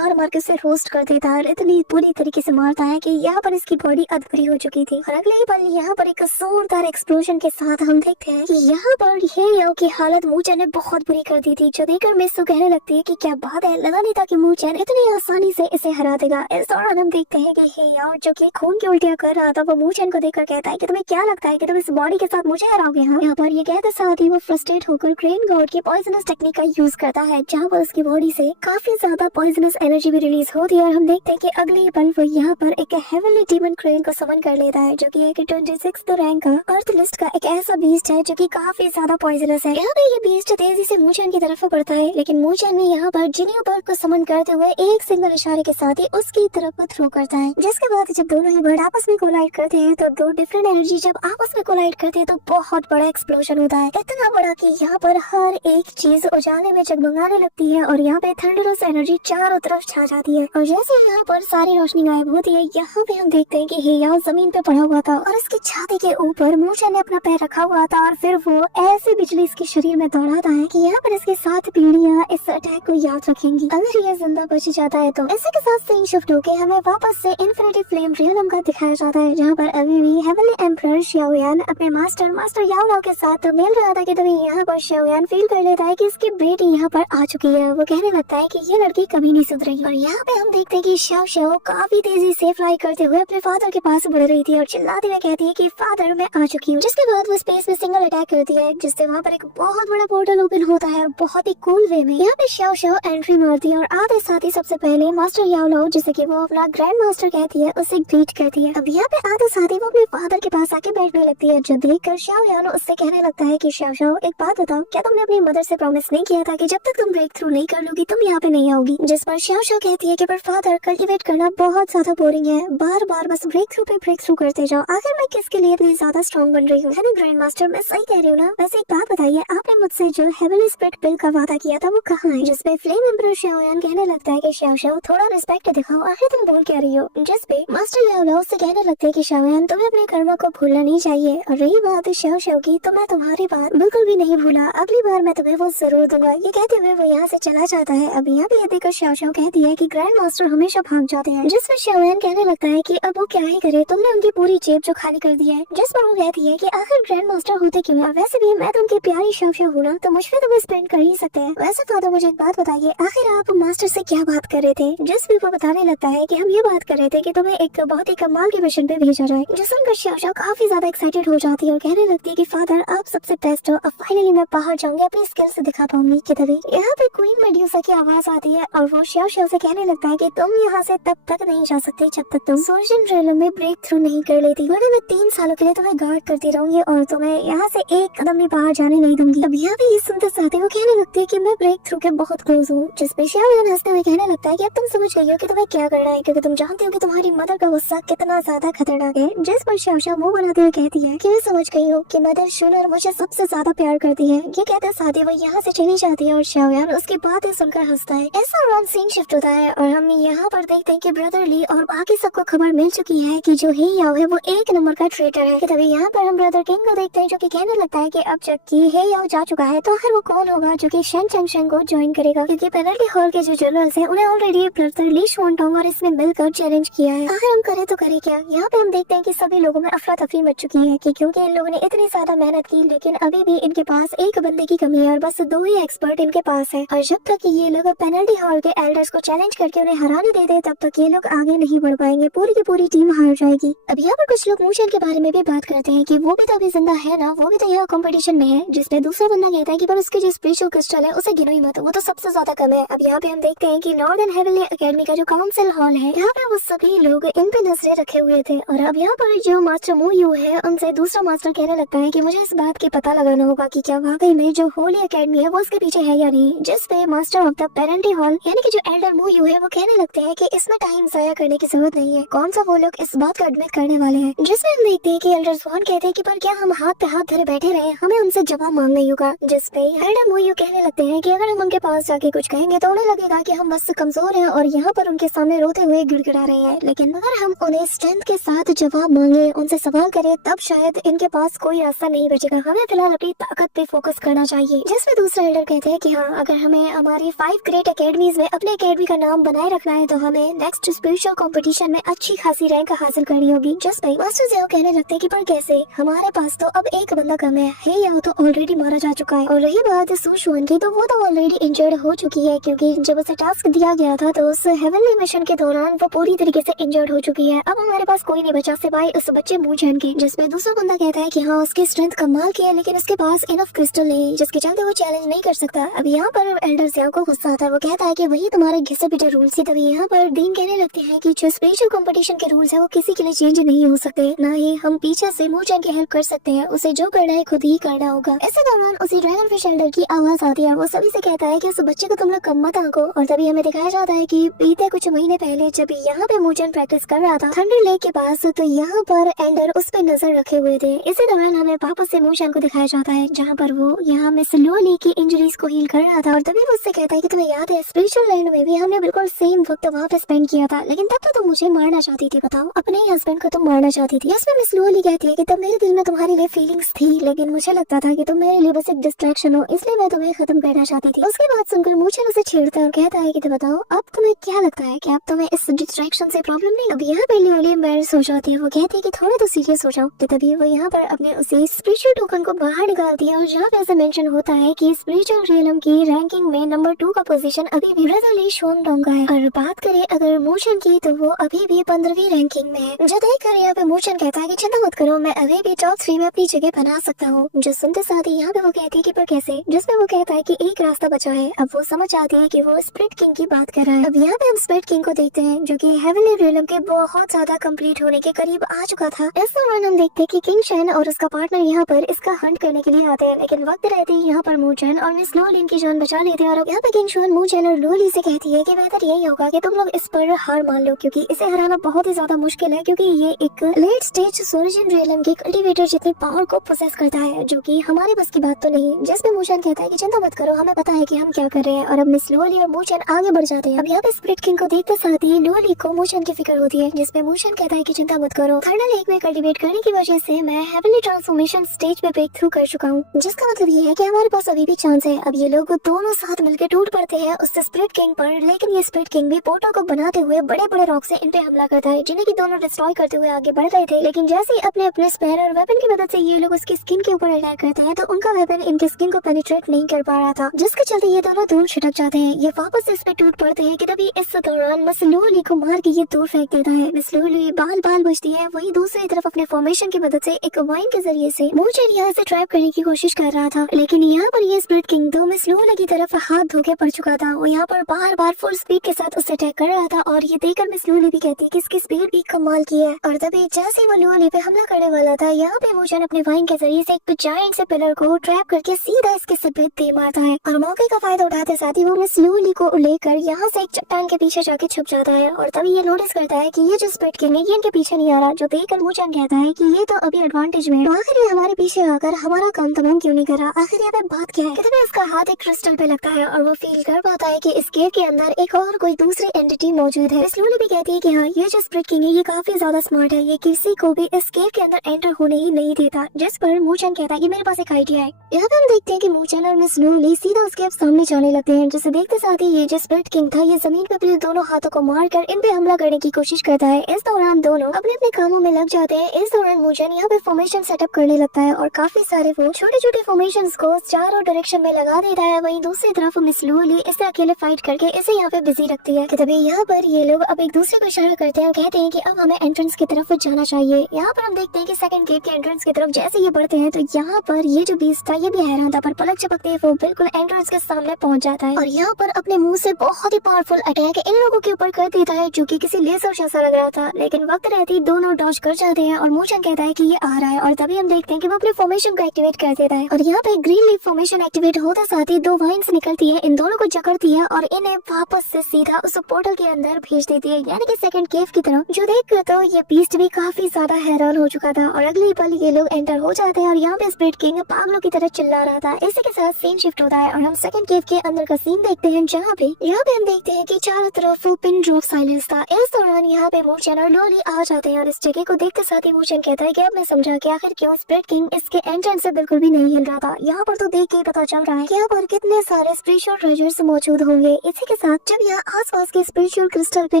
के उसे रोस्ट कर देता है और इतनी बुरी तरीके से मारता है कि यहाँ पर इसकी बॉडी अधूरी हो चुकी थी। और अगले ही पल यहाँ पर एक जोरदार एक्सप्लोजन के साथ हम देखते हैं कि यहाँ पर हेयाओ की हालत मूचन ने बहुत बुरी कर दी थी, जो देखकर मिस्सू कहने लगती है कि क्या बात है, लगा नहीं था कि मूचेन इतनी आसानी से इसे हरा देगा। इस दौरान हम देखते हैं कि हे यार जो कि खून की उल्टियां कर रहा था वो मूचेन को देखकर कहता है कि तुम्हें क्या लगता है कि तुम इस बॉडी के साथ मुझे हराओगे? हाँ, यहाँ पर ये कहते साथ ही वो फ्रस्ट्रेट होकर क्रेन गॉड की पॉइजनस टेक्निक का यूज करता है, जहाँ पर उसकी बॉडी से काफी ज्यादा पॉइजनस एनर्जी भी रिलीज होती है। और हम देखते हैं कि अगले पल वो यहाँ पर एक हेवनली डीमन क्रेन को समन कर लेता है, जो कि एक 26th रैंक का अर्थ लिस्ट का एक ऐसा बीस्ट है जो कि काफी ज्यादा पॉइजनस है। यहाँ पे ये बीस्ट तेजी से मूचेन की तरफ बढ़ता है, लेकिन मूचेन ने यहाँ पर जिनियो बर्ड को समन करते हुए एक सिंगल इशारे के साथ ही उसकी तरफ थ्रो करता है, जिसके बाद जब दोनों ही बर्ड आपस में कोलाइड करते हैं तो दो डिफरेंट एनर्जी जब आपस में कोलाइड करते हैं तो बहुत बड़ा एक्सप्लोजन होता है, इतना बड़ा कि यहाँ पर हर एक चीज उजाले में जगमगाने लगती है और यहाँ पे थंडरस एनर्जी चारों तरफ छा जाती है। और जैसे यहाँ पर सारी रोशनी गायब होती है, यहाँ पे हम देखते हैं कि हेयाओ जमीन पे पड़ा हुआ था और इसकी छाती के ऊपर मूचेन ने अपना पैर रखा हुआ था और फिर वो ऐसे बिजली इसके शरीर में दौड़ाता है कि यहाँ पर इसकी 7 पीढ़ियां इस अटैक को याद रखेंगी। अगर ये जिंदा बच जाता है तो इसी के साथ सीन शिफ्ट होकर हमें वापस से इन्फिनिटी फ्लेम रियलम का दिखाया जाता है, जहाँ पर अभी भी हेवनली एम्परर शाओयान अपने मास्टर याओ के साथ तो मिल रहा था कि तभी यहाँ पर शाओयान फील कर लेता है कि इसकी बेटी यहाँ पर आ चुकी है। वो कहने लगता है कि ये लड़की कभी नहीं सुधरेगी और यहाँ पे हम देखते हैं कि शाओ काफी तेजी से फ्लाई करते हुए अपने फादर के पास बढ़ रही थी और चिल्लाते हुए कहती है कि फादर मैं आ चुकी हूँ। जिसके बाद वो स्पेस में सिंगल अटैक करती है, जिससे वहाँ पर एक बहुत बड़ा पोर्टल ओपन होता है और बहुत ही कूल वे में यहाँ पे शाओ एंट्री मारती है और आते साथ ही सबसे पहले मास्टर याओ जिसे कि वो अपना ग्रैंड मास्टर कहती है उसे ग्रीट करती है। अब यहाँ पे आते साथ ही वो अपने फादर के पास आके बैठने लगती है, जो देखकर शाओयान उससे कहने लगता है कि शाओ एक बात बताओ, क्या तुमने अपनी मदर से प्रॉमिस नहीं किया था कि जब तक तुम ब्रेक थ्रू नहीं कर लोगी तुम यहाँ पे नहीं आओगी? जिस पर शाओ कहती है कि पर फादर कल्टीवेट करना बहुत ज्यादा बोरिंग है, बार बार बस ब्रेक थ्रू पे ब्रेक थ्रू करते जाओ, आखिर मैं किसके लिए इतनी ज्यादा स्ट्रॉन्ग बन रही हूँ? है ना ग्रैंड मास्टर, मैं सही कह रही हूँ ना? वैसे एक बात बताइए, आपने मुझसे जो हेवनली स्पिरिट पिल का वादा किया था वो कहाँ है? जिसपे फ्लेम एम्परर शाओयान कहने लगता है कि शाओ थोड़ा रिस्पेक्ट दिखाओ, आखिर तुम बोल क्या रही हो? जिसपे मास्टर याओ से कहने लगते हैं कि शाओयान तुम्हें अपने कर्मों को भूलना नहीं चाहिए, और रही बात शाओ की तो मैं तुम्हारी बात बिल्कुल भी नहीं भूला, अगली बार मैं तुम्हें वो जरूर दूंगा। ये कहते हुए वो यहाँ से चला जाता है। अब यहाँ पे ये देखकर शाओ कहती है कि ग्रैंड मास्टर हमेशा भाग जाते हैं, जिसमें शाओयान कहने लगता है कि अब वो क्या ही करे, तुमने उनकी पूरी जेब जो खाली कर दी है। जिस पर वो कहती है कि आखिर ग्रैंड मास्टर होते क्यों हैं? वैसे भी मैं तो उनकी प्यारी शाओ हूँ ना, तो मुझ पे तो वो स्पेंड कर ही सकते हैं। वैसे फादर मुझे एक बात बताइए, आखिर आप मास्टर से क्या बात कर रहे थे? जिस भी वो बताने लगता है कि हम ये बात कर रहे थे कि तुम्हें एक बहुत ही कमाल के मिशन पे भेजा जाए, जिस सुनकर शाओ काफी ज्यादा एक्साइटेड हो जाती है और कहने लगती है कि फादर आप सबसे बेस्ट हो, अब फाइनली मैं बाहर जाऊंगी, अपनी स्किल्स दिखा पाऊंगी। कि तभी यहाँ पे क्वीन मेड्यूसा की आवाज आती है और वो शाओ से कहने लगता है कि तुम यहाँ से तब तक नहीं जा सकते जब तक तुम सोल्जन रेलम में ब्रेक थ्रू नहीं कर लेती, वरना मैं 3 सालों के लिए तुम्हें गार्ड करती रहूंगी और तुम्हें यहाँ से एक कदम भी बाहर जाने नहीं दूंगी। अब यहाँ पे ये सुनते साथ वो कहने लगती है कि मैं ब्रेक थ्रू के बहुत क्लोज हूँ, जिसपे शाओयान हंसते हुए कहने लगता है कि अब तुम समझ गई हो कि तुम्हें क्या करना है, क्योंकि तुम जानते हो कि तुम्हारी मदर का गुस्सा कितना ज्यादा खतरनाक है। जिस पर शाओ मुंह बनाते हुए कहती है कि मैं समझ गई हूँ कि मदर शूनर मुझे सबसे ज्यादा प्यार करती है। ये कहते साथ ही वो यहाँ से चली जाती है और शाओयान उसकी बातें सुनकर हंसता है। ऐसा रॉन सीन शिफ्ट होता है और हम यहाँ पर देखते हैं कि ब्रदर ली और बाकी सबको खबर मिल चुकी है कि जो हेयाओ है वो 1 नंबर का ट्रेटर है। कि तभी यहाँ पर हम ब्रदर किंग को देखते हैं, जो कि कहने लगता है कि अब जबकि हेयाओ जा चुका है तो आखिर वो कौन होगा जो कि शेन चंगशेंग को ज्वाइन करेगा, क्योंकि पेनल्टी हॉल के जो जनरल्स हैं उन्हें ऑलरेडी ब्रदर ली शुआनटोंग और इसमें मिलकर चैलेंज किया है। आखिर हम करे तो करे क्या? यहाँ पे हम देखते हैं कि सभी लोगों में अफरा तफरी मच चुकी है कि क्योंकि इन लोगों ने इतनी ज्यादा मेहनत की, लेकिन अभी भी इनके पास एक बंदे की कमी है और बस 2 ही एक्सपर्ट इनके पास है, और जब तक ये लोग पेनल्टी हॉल के एल्डर्स को चैलेंज करके उन्हें हराने दे दे तब तक ये लोग आगे नहीं बढ़ पाएंगे, पूरी की पूरी टीम हार जाएगी। अब यहाँ पर कुछ लोग मूचेन के बारे में भी बात करते हैं कि वो भी तो अभी जिंदा है ना, वो भी तो यहाँ कंपटीशन में है, जिसपे दूसरा बंदा कहता है कि पर उसके जो स्पिरिचुअल क्रिस्टल है उसे गिनो ही मत, वो तो सबसे ज्यादा कम है। अब यहाँ पे हम देखते हैं कि नॉर्दर्न हेवनली एकेडमी का जो काउंसिल हॉल है, यहाँ पे वो सभी लोग इन पे नजरें रखे हुए थे, और अब यहाँ पर जो मास्टर मू यू है उनसे दूसरा मास्टर कहने लगता है कि मुझे इस बात की पता लगाना होगा कि क्या वाकई में जो होली एकेडमी है वो उसके पीछे है या नहीं। जिस पे मास्टर ऑफ द पेरेंटी हॉल यानी कि जो एल्डर मू यू है वो कहने लगते हैं कि इसमें टाइम जाया करने की जरूरत नहीं है, कौन सा वो लोग इस बात को एडमिट करने वाले हैं। जिसमें हम देखते हैं कि एल्डर स्वान कहते हैं कि पर क्या हम हाथ पे हाथ धरे बैठे रहे, हमें उनसे जवाब मांगना ही होगा। जिसपे एल्डर मू यू कहने लगते हैं कि अगर हम उनके पास जाके कुछ कहेंगे तो उन्हें लगेगा कि हम बस कमजोर हैं और यहाँ पर उनके सामने रोते हुए गिड़गिड़ा रहे हैं, लेकिन अगर हम उन्हें स्ट्रेंथ के साथ जवाब मांगे, उनसे सवाल करें, तब शायद इनके पास कोई रास्ता नहीं बचेगा, हमें फिलहाल अपनी ताकत पे फोकस करना चाहिए। जिसमें दूसरा एल्डर कहते हैं कि हाँ, अगर हमें हमारी 5 ग्रेट एकेडमीज में अपने एकेडमी का नाम बनाए रखना है तो हमें नेक्स्ट स्पिरिचुअल कंपटीशन में अच्छी खासी रैंक हासिल करनी होगी। जिसपे मास्टर ज़ियाओ कहने लगते हैं कि पर कैसे, हमारे पास तो अब एक बंदा कम है, हेयाओ तो ऑलरेडी मारा जा चुका है, और रही बात सू शुआन की तो वो तो ऑलरेडी इंजर्ड हो चुकी है, क्योंकि जब उसे टास्क दिया गया था तो उस हेवनली मिशन के दौरान वो पूरी तरीके से इंजर्ड हो चुकी है। अब हमारे पास कोई नहीं बचा सिवाय उस बच्चे मूचन के, जिसमें दूसरा बंदा कहता है कि हाँ उसकी स्ट्रेंथ कमाल की है लेकिन उसके पास इनफ क्रिस्टल नहीं जिसके चलते वो चैलेंज नहीं कर सकता। अब यहाँ पर एल्डर ज़ियाओ को गुस्सा आता है, वो कहता है कि वही तुम्हारा घिसे पिटे रूल्स ही। तभी यहाँ पर डीन कहने लगते हैं कि जो स्पिरिचुअल कंपटीशन के रूल्स है वो किसी के लिए चेंज नहीं हो सकते, ना ही हम पीछे से मूचन की हेल्प कर सकते हैं, उसे जो करना है खुद ही करना होगा। इसी दौरान उसी ड्रैगन फिश एल्डर की आवाज आती है, वो सभी से कहता है कि उस बच्चे को तुम लोग कम मत आंको। और तभी हमें दिखाया जाता है कि बीते कुछ महीने पहले जब यहाँ पे मूचन प्रैक्टिस कर रहा था थंडर लेक के पास, तो यहाँ पर एंडर उस पे नजर रखे हुए थे। इसी दौरान हमें वापस से मूचन को दिखाया जाता है जहाँ पर वो यहाँ मिस लोली की इंजरीज को हील कर रहा था। और तभी वो उससे कहता है कि तुम्हें याद है स्पिरिचुअल लैंड में भी हमने बिल्कुल सेम वक्त वहाँ पे स्पेंड किया था, लेकिन तब तो तुम मुझे मारना चाहती थी, बताओ अपने ही हस्बैंड को तुम मारना चाहती थी। इसमें मिस लोली कहती है कि तब मेरे दिल में तुम्हारे लिए फीलिंग्स थी लेकिन मुझे लगता था कि तुम मेरे लिए बस एक डिस्ट्रैक्शन हो, इसलिए मैं तुम्हें खत्म करना चाहती थी। उसके बाद सुनकर मूचन उसे छेड़ता है और कहता है कि बताओ अब तुम्हें क्या लगता है कि अब तुम्हें इस डिस्ट्रैक्शन से प्रॉब्लम नहीं। अब यहाँ पे लोली एम्बैरेस हो जाती है, वो कहती है कि थोड़ा तो सीरियस हो जाओ। तो तभी वो यहाँ पर अपने उसे स्पिरिचुअल टोकन को बाहर निकालती है और जहाँ पे ऐसा मेंशन होता है कि स्पिरिचुअल रियलम की रैंकिंग में नंबर 2 का पोजीशन अभी भी ब्रदरली शोनडोंग का है। और बात करें अगर मूचन की तो वो अभी भी 15वीं रैंकिंग में है। जो देखकर यहाँ पे मूचन कहता है कि चिंता मत करो, मैं अभी भी टॉप 3 में अपनी जगह बना सकता हूँ। जो सुनते साथ ही यहाँ पे वो कहती है कि पर कैसे, जिसमें वो कहता है कि एक रास्ता बचा है। अब वो समझ आती है कि वो स्पिरिट किंग की बात कर रहा है। अब यहाँ पे हम स्पिरिट किंग को देखते हैं जो कि हेवनली रियलम के बहुत ज्यादा कंप्लीट होने के करीब आ चुका था। इस दौरान हम देखते हैं कि किंग शेन और उसका पार्टनर यहाँ पर इसका हंट करने के लिए आते हैं, लेकिन वक्त रहते ही यहाँ पर मूचन और मिस लोली की जान बचा लेते हैं। और यहाँ पे किंग शेन मूचन और लोली से कहती है कि बेहतर यही होगा कि तुम लोग इस पर हार मान लो, क्योंकि इसे हराना बहुत ही ज्यादा मुश्किल है, क्योंकि ये एक लेट स्टेज सोरिजिन रियलम की कल्टीवेटर जितनी पावर को पोसेस करता है, जो कि हमारे बस की बात तो नहीं। जिसमें मूचन कहता है कि चिंता मत करो, हमें पता है कि हम क्या कर रहे हैं। और अब मिस लोली और मूचन आगे बढ़ जाते हैं। अब यहाँ पे स्पिरिट किंग को देखते साथ ही लोली को मूचन की फिक्र होती है, जिसमें मूचन कहता है कि चिंता मत करो, थंडर लेक में कल्टीवेट करने की वजह से मैं हेवनली ट्रांसफॉर्मेशन स्टेज पे ब्रेक थ्रू कर चुका हूँ, जिसका मतलब ये है कि हमारे पास अभी भी चांस है। अब ये लोग दोनों साथ मिलकर टूट पड़ते हैं उस स्पिरिट किंग पर, लेकिन ये स्पिरिट किंग भी पोर्टल को बनाते हुए बड़े बड़े रॉक से इन पे हमला करता है, जिन्हें की दोनों डिस्ट्रॉय करते हुए आगे बढ़ रहे थे। लेकिन जैसे ही अपने अपने स्पेयर और वेपन की मदद से ये लोग उसकी स्किन के ऊपर अटैक करते हैं तो उनका वेपन इनकी स्किन को पेनिट्रेट नहीं कर पा रहा था, जिसके चलते ये दोनों दूर छिटक जाते हैं। ये वापस इस पे टूट पड़ते हैं कि तभी इस दौरान मिस लोली को मार के ये दूर फेंक देता है। मिस लोली बाल बाल बचती है, वही दूसरी तरफ अपने फॉर्मेशन की मदद से एक वाइन के जरिए से मूचन यहाँ से ट्रैप करने की कोशिश कर रहा था, लेकिन यहाँ पर ये स्पिरिट किंग तो मिस लोली की तरफ हाथ धोके पड़ चुका था। वो यहाँ पर बार बार फुल स्पीड के साथ उससे अटैक कर रहा था और ये देखकर मिस लोली भी कहती है कि इसकी स्पीड भी कमाल की है। और तभी जैसे वो लोली पे हमला करने वाला था, यहाँ पे मूचन अपने वाइन के जरिए से एक जायंट से पिलर को ट्रैप करके सीधा इसके सिर पे दे मारता है। और मौके का फायदा उठाते साथ ही वो मिस लोली को लेकर यहाँ से एक चट्टान के पीछे जाके छुप जाता है। और तभी ये नोटिस करता है कि ये जो स्पिरिट किंग है ये इनके पीछे नहीं आ रहा, जो देखकर मूचन कहता है कि ये तो अभी एडवांटेज में है, तो आखिर ये हमारे पीछे आकर हमारा काम तमाम क्यों नहीं कर रहा, आखिर यहाँ पे बात क्या है। तभी उसका हाथ एक क्रिस्टल पे लगता है और वो फील कर पाता है कि इस केव के अंदर एक और कोई दूसरी एंटिटी मौजूद है। मिस लोली भी कहती है कि हाँ ये जो स्पिरिट किंग है ये काफी ज्यादा स्मार्ट है, ये किसी को भी इस केव के अंदर एंटर होने ही नहीं देता। जिस पर मूचन कहता है कि मेरे पास एक आइडिया है। यहाँ पे हम देखते हैं कि मूचन और मिस लोली सीधा उसके सामने जाने लगते हैं, जिसे देखते साथ ही ये जो स्पिरिट किंग था ये जमीन पे अपने दोनों हाथों को मारकर इन पे हमला करने की कोशिश करता है। इस दौरान दोनों अपने अपने कामों में लग जाते हैं। इस दौरान मूचन यहाँ पे फॉर्मेशन सेटअप करने लगता है और काफी सारे वो छोटे छोटे फॉर्मेशंस को चारों डायरेक्शन में लगा देता है। वहीं दूसरी तरफ मिस लोली इसे अकेले फाइट करके इसे यहाँ पे बिजी रखती है। तभी यहाँ पर ये लोग अब एक दूसरे को इशारा करते हैं और कहते हैं कि अब हमें एंट्रेंस की तरफ जाना चाहिए। यहाँ पर हम देखते हैं कि सेकंड गेट के एंट्रेंस की तरफ जैसे ये बढ़ते हैं तो यहाँ पर ये जो बीस्ट था ये भी हैरान था, पर पलक झपकते वो बिल्कुल एंट्रेंस के सामने पहुंच जाता है और यहाँ पर अपने मुंह से बहुत ही पावरफुल अटैक इन लोगों के ऊपर कर देता है, जो कि किसी लेजर जैसा लग रहा था। लेकिन वक्त रहते ही दोनों डॉज कर जाते हैं और मूचन कहता है कि ये आ रहा है। और तभी हम देखते हैं कि वो अपने फॉर्मेशन को एक्टिवेट कर देता है और यहाँ पे ग्रीन लीफ फॉर्मेशन एक्टिवेट होता साथ ही दो वाइन्स निकलती है, इन दोनों को जकड़ती है और इन्हें वापस से सीधा उस पोर्टल के अंदर भेज देती है, यानी कि सेकंड केव की तरफ। जो देखकर तो ये बीस्ट भी काफी ज्यादा हैरान हो चुका था और अगली पल ये लोग एंटर हो जाते हैं और यहाँ पे स्पिरिट किंग पागलों की तरह चिल्ला रहा था। इसी के साथ सीन शिफ्ट होता है और हम सेकंड केव के अंदर का सीन देखते हैं, जहाँ पे यहाँ पे हम देखते हैं कि चारों तरफ पिन ड्रॉप साइलेंस था। इस दौरान यहाँ पे मूचन और लोली आ जाते हैं और इस जगह को देखते साथ ही मूचन कहता है कि अब मैं समझा कि आखिर क्यों स्पिरिट किंग इसके एंट्रेंस से बिल्कुल भी नहीं हिल रहा था। यहाँ पर तो देख के पता चल रहा है कि यहाँ पर कितने सारे स्पिरिचुअल ट्रेजर्स मौजूद होंगे। इसी के साथ जब यहाँ आसपास के स्पिरिचुअल क्रिस्टल पे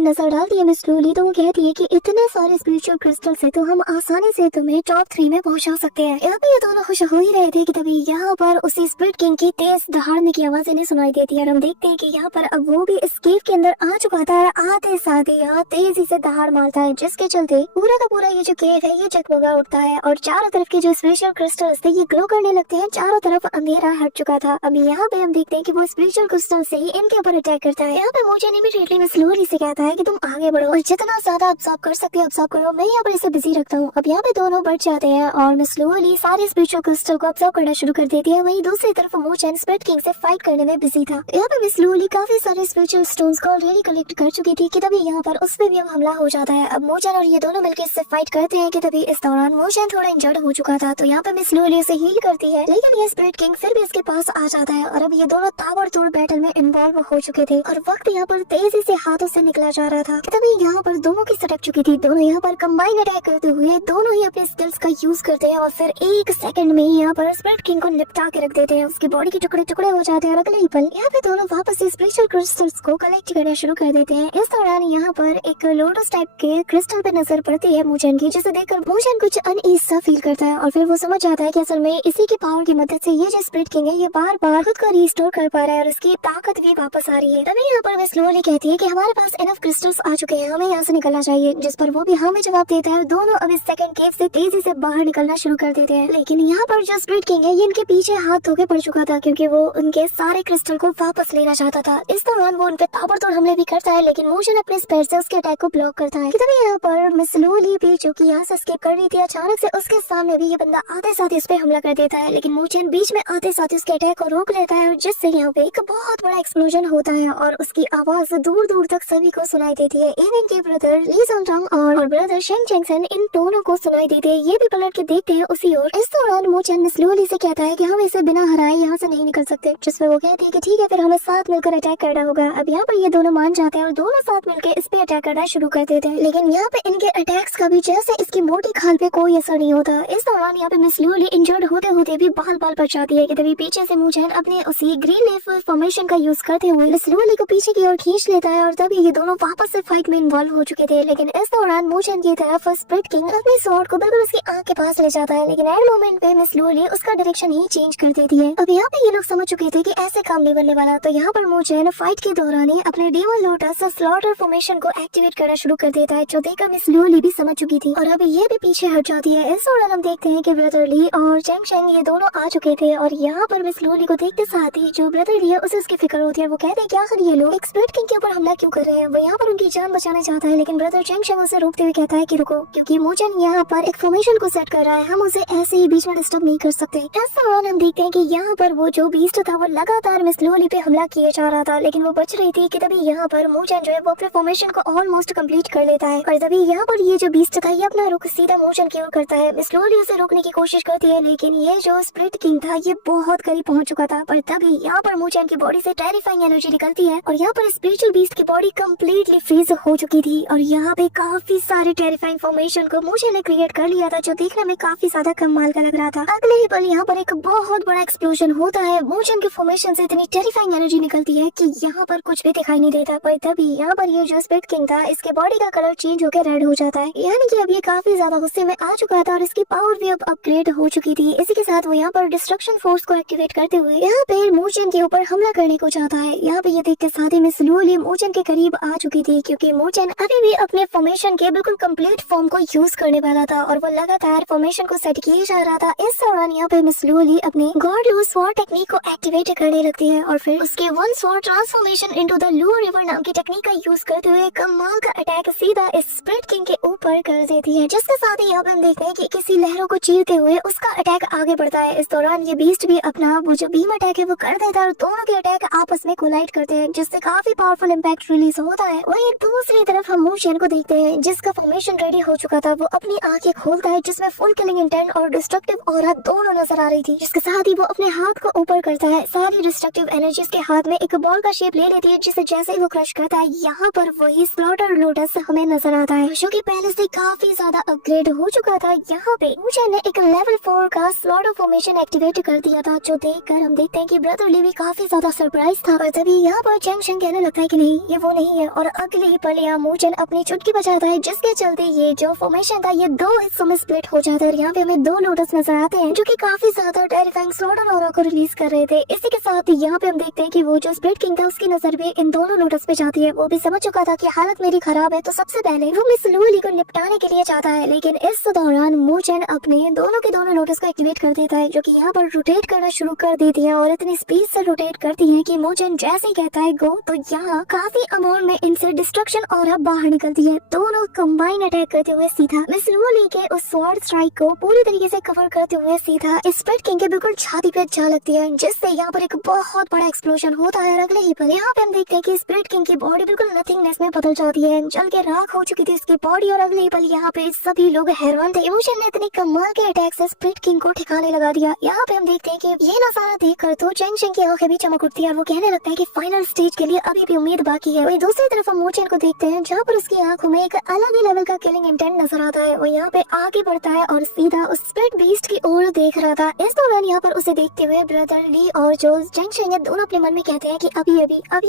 नजर डालती है मिस लोली तो वो कहती है कि इतने सारे स्पिरिचुअल क्रिस्टल से तो हम आसानी से तुम्हें टॉप 3 में पहुंचा सकते हैं। यहाँ पे ये दोनों खुश हो ही रहे थे कि तभी यहाँ पर उसी स्पिरिट किंग की तेज दहाड़ने की आवाज इन्हें सुनाई देती है और हम देखते हैं कि यहाँ पर अब वो भी इस केव के अंदर आ चुका था। आते साथ ही यहाँ तेजी से दहाड़ मारता है, जिसके चलते पूरा का पूरा ये जो केव है ये जगमगा उठता है और चारों तरफ के जो स्पेशल क्रिस्टल्स थे ये ग्लो करने लगते हैं। चारों तरफ अंधेरा हट चुका था। अब यहाँ पे हम देखते हैं कि वो स्पेशल क्रिस्टल से ही इनके ऊपर अटैक करता है। यहाँ पे मोचन इमीडिएटली में स्लोली से कहता है कि तुम आगे बढ़ो और जितना ज्यादा ऑब्जर्व कर सकते हो ऑब्जर्व करो, मैं यहाँ पर इसे बिजी रखता हूँ। अब यहाँ पे दोनों बढ़ जाते हैं और मैं स्लोली सारे स्पेशल क्रिस्टल को ऑब्जर्व करना शुरू कर देती है। वहीं दूसरी तरफ मोचन स्प्रिट किंग से फाइट करने में बिजी था। यहाँ पे मैं स्लोली काफी सारे स्पेशल स्टोन्स को ऑलरेडी कलेक्ट कर चुकी थी कि तभी यहाँ पर उस पे भी हमला हो जाता है। अब मोचन और ये दोनों मिलकर इससे फाइट करते हैं कि तभी इस दौरान मोचन थोड़ा इंजर्ड हो चुका था, तो यहाँ पे मैं स्लोली उसे हील करती है, लेकिन ये स्प्रिट किंग फिर भी इसके पास आ जाता है और अब ये दोनों ताबड़तोड़ बैटल में इन्वॉल्व हो चुके थे और वक्त यहाँ पर तेजी से हाथों से निकला जा रहा था कि तभी यहाँ पर दोनों की सटक चुकी थी। दोनों यहाँ पर कंबाइन अटैक करते हुए दोनों ही अपने स्किल्स का यूज करते हैं और फिर एक सेकंड में यहाँ पर स्प्रिट किंग को निपटा के रख देते हैं। उसकी बॉडी के टुकड़े टुकड़े हो जाते हैं और अगले ही पल यहाँ पे दोनों वापस से स्पेशल क्रिस्टल्स को कलेक्ट करना शुरू कर देते हैं। इस दौरान यहाँ पर एक लोटस टाइप के क्रिस्टल पे नजर पड़ती है मोचन की, जिसे देखकर मोचन कुछ अनईज सा फील करता है और फिर वो समझ जाता है कि असल में इसी की पावर की मदद से ये जो स्प्रिट किंग है ये बार बार खुद को रिस्टोर कर पा रहा है और उसकी ताकत भी वापस आ रही है। तभी यहाँ पर वे स्लोली कहती है कि हमारे पास इनफ क्रिस्टल्स आ चुके हैं, हमें यहाँ से निकलना चाहिए, जिस पर वो भी हमें जवाब देता है। दोनों अब इस सेकंड केव से तेजी से बाहर निकलना शुरू कर देते हैं, लेकिन यहाँ पर जो स्प्रिट किंग है ये इनके पीछे हाथ धोके पड़ चुका था क्योंकि वो उनके सारे क्रिस्टल को वापस लेना चाहता था। इस दौरान वो उनपे ताबड़तोड़ हमले भी करता है, लेकिन मोशन अपने स्पेयर से उसके अटैक को ब्लॉक करता है। तभी यहाँ पर मिस स्लोली भी जो कि यहाँ से एस्केप कर रही थी, अचानक से उसके सामने भी ये बंदा आते साथ इस पे हमला कर देता है, लेकिन मोचन बीच में आते साथ उसके अटैक को रोक लेता है और जिससे यहाँ पे एक बहुत बड़ा एक्सप्लोजन होता है और उसकी आवाज दूर दूर तक सभी को सुनाई देती है। इवन के ब्रदर ली जोंगटांग और ब्रदर शेंग चेंगसन इन दोनों को सुनाई देती है। ये भी पलट के देखते हैं उसी ओर। इस दौरान मोचन मिस स्लोली से कहता है कि हम इसे बिना हराए यहाँ से नहीं निकल सकते, जिसपे वो कहती है कि ठीक है फिर हमें साथ मिलकर अटैक करना होगा। अब यहाँ पर ये दोनों मान जाते हैं और दोनों साथ मिलकर इस पे अटैक करना शुरू कर देते हैं, लेकिन यहाँ पे इनके अटैक्स का भी जैसे इसकी मोटी खाल पे कोई असर नहीं होता। इस दौरान यहाँ पे मिस स्लोली इंजर्ड होते होते भी बाल बाल पड़ जाती है कि तभी पीछे से मोचन अपने उसी ग्रीन लीफ फॉर्मेशन का यूज करते हुए मिस स्लोली को पीछे की ओर खींच लेता है और तभी ये दोनों वापस से फाइट में इन्वॉल्व हो चुके थे। लेकिन इस दौरान मोचन की तरफ स्प्रिट किंग अपनी स्वॉर्ड को बिल्कुल उसकी आंख के पास ले जाता है, लेकिन एट मोमेंट पे मिस स्लोली उसका डायरेक्शन ही चेंज कर देती है। अब यहाँ पे ये लोग समझ चुके थे कि ऐसे काम नहीं बनने वाला, तो यहाँ पर मोचन फाइट के दौरान ही अपने डेमन लोटस स्लॉटर फॉर्मेशन को एक्टिवेट करना शुरू कर देता है, जो देखकर मिस स्लोली भी समझ चुकी थी और अब ये भी पीछे हट जाती है। इस दौरान हम देखते हैं कि ब्रदर ली और चेंग शेंग ये दोनों आ चुके थे और यहाँ पर मिस स्लोली को देखते साथ ही जो ब्रदर ली है उसे उसकी फिक्र होती है। वो कहते हैं क्या आखिर ये लोग स्प्रिट किंग के ऊपर हमला क्यों कर रहे हैं। वो यहाँ पर उनकी जान बचाना चाहता है, लेकिन ब्रदर चेंग शेंग उसे रोकते हुए कहता है कि रुको, क्योंकि मोचन यहाँ पर एक फॉर्मेशन को सेट कर रहा है, हम उसे ऐसे ही बीच में डिस्टर्ब नहीं कर सकते। इस दौरान हम देखते हैं कि यहाँ पर वो जो बीस्ट था वो लगातार मिस स्लोली पे हमला किया जा रहा था, लेकिन वो बच रही थी कि तभी यहाँ पर मोचन जो है वो अपने फॉर्मेशन को ऑलमोस्ट कंप्लीट कर लेता है और तभी यहाँ पर ये जो बीस्ट था ये अपना रुख सीधा मोचन की ओर करता है। मिस स्लोली उसे रोकने की कोशिश करती है, लेकिन ये जो स्प्रिट किंग था ये बहुत करीब पहुंच चुका था, पर तभी यहाँ पर मोचन की बॉडी से टेरिफाइंग एनर्जी निकलती है और यहाँ पर स्पिरिचुअल बीस्ट की बॉडी कम्प्लीटली फ्रीज हो चुकी थी और यहाँ पे काफी सारे टेरिफाइंग फॉर्मेशन को मोचन ने क्रिएट कर लिया था, जो देखने में काफी ज्यादा कमाल का लग रहा था। अगले ही पल यहाँ पर एक बहुत बड़ा एक्सप्लोजन होता है। मोचन के फॉर्मेशन से इतनी टेरिफाइंग एनर्जी निकलती है कि यहाँ पर कुछ भी दिखाई नहीं देता, पर तभी यहाँ पर ये जो स्पिरिट किंग था इसके बॉडी का कलर चेंज होकर रेड हो जाता है, यानी कि अब ये काफी ज्यादा गुस्से में आ चुका था और इसकी पावर भी अब अपग्रेड हो चुकी थी। इसी के साथ वो यहाँ पर डिस्ट्रक्शन फोर्स को एक्टिवेट करते हुए यहाँ पे मोचन के ऊपर हमला करने को चाहता है। यहाँ पे ये देखते साथ ही में स्लोली मोचन के करीब आ चुकी थी, क्योंकि मोचन अभी भी अपने फॉर्मेशन के बिल्कुल कंप्लीट फॉर्म को यूज करने वाला था और वो लगातार फॉर्मेशन को सेट किया जा रहा था। इस दौरान यहाँ पे मिस स्लोली अपने गॉड लू स्वॉर्ड टेक्निक को एक्टिवेट करने लगती है और फिर उसके one sword transformation into the लू रिवर नाम की टेक्निक का यूज करते हुए कमाल का अटैक सीधा इस स्प्रिट किंग के ऊपर कर देती है, जिसके साथ ही यहाँ पे हम देखते हैं कि किसी लहरों को चीरते हुए उसका अटैक आगे बढ़ता है। इस दौरान ये बीस्ट भी अपना वो जो बीम अटैक है वो कर देता है और दोनों के अटैक आपस में कोलाइड करते हैं, जिससे काफी पावरफुल इम्पैक्ट रिलीज होता है। वहीं दूसरी तरफ हम मोचन को देखते हैं जिसका फॉर्मेशन रेडी हो चुका था। वो अपनी आंखें खोलता है जिसमें फुल किलिंग इंटेंट और डिस्ट्रक्टिव ऑरा दोनों नजर आ रही थी, जिसके साथ ही वो अपने हाथ को ऊपर करता है। सारी डिस्ट्रक्टिव एनर्जीज के हाथ में एक बॉल का शेप ले लेती है, जिसे जैसे ही वो क्रश करता है यहाँ पर वही स्लॉटर लोटस हमें नजर आता है, जो कि पहले से काफी ज्यादा अपग्रेड हो चुका था। यहाँ पे मोचन ने एक लेवल 4 का स्लॉटर फॉर्मेशन एक्टिवेट कर दिया था, जो देखकर हम देखते हैं कि ब्रदर ली भी काफी ज्यादा सरप्राइज था। और तभी यहाँ पर चेंग शेंग कहने लगता है कि नहीं, ये वो नहीं है और अगले ही पल यहाँ मोचन अपनी चुटकी बजाता है, जिसके चलते ये जो फॉर्मेशन था ये 2 हिस्सों में स्प्लिट हो जाता है। यहाँ पे हमें 2 लोटस नजर आते हैं जो कि काफी ज्यादा टेरिफाइंग स्लॉटर ऑरा को रिलीज कर रहे थे। इसी के साथ यहाँ पे हम देखते हैं कि वो जो जो स्प्रिट किंग था उसकी नजर भी इन दोनों लोटस पे जाती है। वो भी समझ चुका था कि हालत मेरी खराब है, तो सबसे पहले वो मिस लूली को निपटाने के लिए चाहता है। लेकिन इस दौरान मोचन अपने दोनों के दोनों लोटस को एक्टिवेट कर देता है, जो कि यहाँ पर रोटेट करना शुरू कर देती है और इतनी स्पीड से रोटेट करती है कि मोचन जैसे ही कहता है गो, तो यहाँ काफी अमाउंट में इनसे डिस्ट्रक्शन और बाहर निकलती है। दोनों कंबाइन अटैक करते हुए सीधा मिस लूली के उस स्वॉर्ड स्ट्राइक को पूरी तरीके से कवर करते हुए सीधा स्प्रिट किंग के बिल्कुल छाती पे जा लगती है, जिससे यहाँ पर एक बहुत बड़ा एक्सप्लोजन होता है। और अगले ही पल यहाँ पे हम देखते हैं कि स्प्रिट किंग की बॉडी बिल्कुल नथिंगनेस में बदल जाती है, जल के राख हो चुकी थी उसकी बॉडी। और अगले ही पल यहाँ पे सभी लोग हैरान थे। इमोशन ने इतनी कमाल के अटैक से स्प्रिट किंग को ठिकाने लगा दिया। यहाँ पे हम देखते हैं कि ये नजारा देखकर तो चेंग शेंग की आंखें भी चमक उठती है और वो कहने लगता है कि फाइनल स्टेज के लिए अभी भी उम्मीद बाकी है। वही दूसरी तरफ हम मोचन को देखते हैं, जहाँ पर उसकी आंखों में एक अलग ही लेवल का किलिंग इंटेंट नजर आता है। वो यहाँ पे आगे बढ़ता है और सीधा उस स्प्रिट बीस्ट की ओर देख रहा था। इस दौरान यहाँ पर उसे देखते हुए ब्रदर ली और जो चेंग शेंग दोनों अपने मन में कहते हैं कि अभी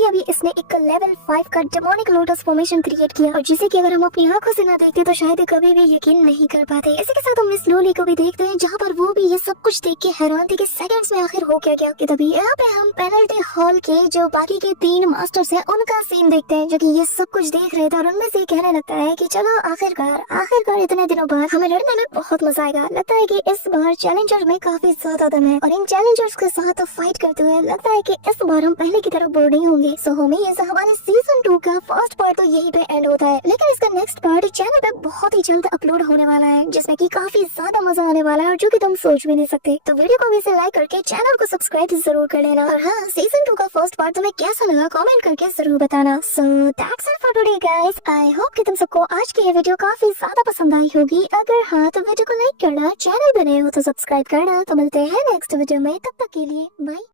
अभी इसने एक लेवल 5 का डेमोनिक लोटस फॉर्मेशन क्रिएट किया, और जिसे कि अगर हम अपनी आंखों से ना देखते तो शायद कभी भी यकीन नहीं कर पाते। इसी के साथ हम मिस लूली को भी देखते हैं, जहाँ पर वो भी ये सब कुछ देख के हैरान थे कि सेकंड्स में आखिर हो क्या गया। कि तभी यहाँ पे हम पेनल्टी हॉल के जो बाकी के 3 मास्टर्स हैं उनका सीन देखते हैं, जो कि ये सब कुछ देख रहे थे और उनमें से कहने लगता है कि चलो आखिरकार इतने दिनों बाद हमें लड़ने में बहुत मजा आएगा। लगता है कि इस बार चैलेंजर में काफी ज्यादा दम है और इन चैलेंजर्स के साथ फाइट करते हुए लगता है कि इस बार हम पहले की तरह बोर नहीं होंगे। सो हमें हमारे सीजन 2 का फर्स्ट पार्ट तो यहीं पे एंड होता है, लेकिन इसका नेक्स्ट पार्ट चैनल पे बहुत ही जल्द अपलोड होने वाला है, जिसमें कि काफी ज्यादा मजा आने वाला है और जो कि तुम सोच भी नहीं सकते। तो वीडियो को भी लाइक करके चैनल को सब्सक्राइब जरूर कर लेना। और हाँ, सीजन 2 का फर्स्ट पार्ट तुम्हें कैसा लगा कमेंट करके जरूर बताना। So that's it for today guys. I hope कि तुम सबको आज की ये वीडियो काफी ज्यादा पसंद आई होगी। अगर हाँ तो वीडियो को लाइक करना, चैनल बने हो तो सब्सक्राइब करना। तो मिलते हैं नेक्स्ट वीडियो में, तब तक के लिए बाय।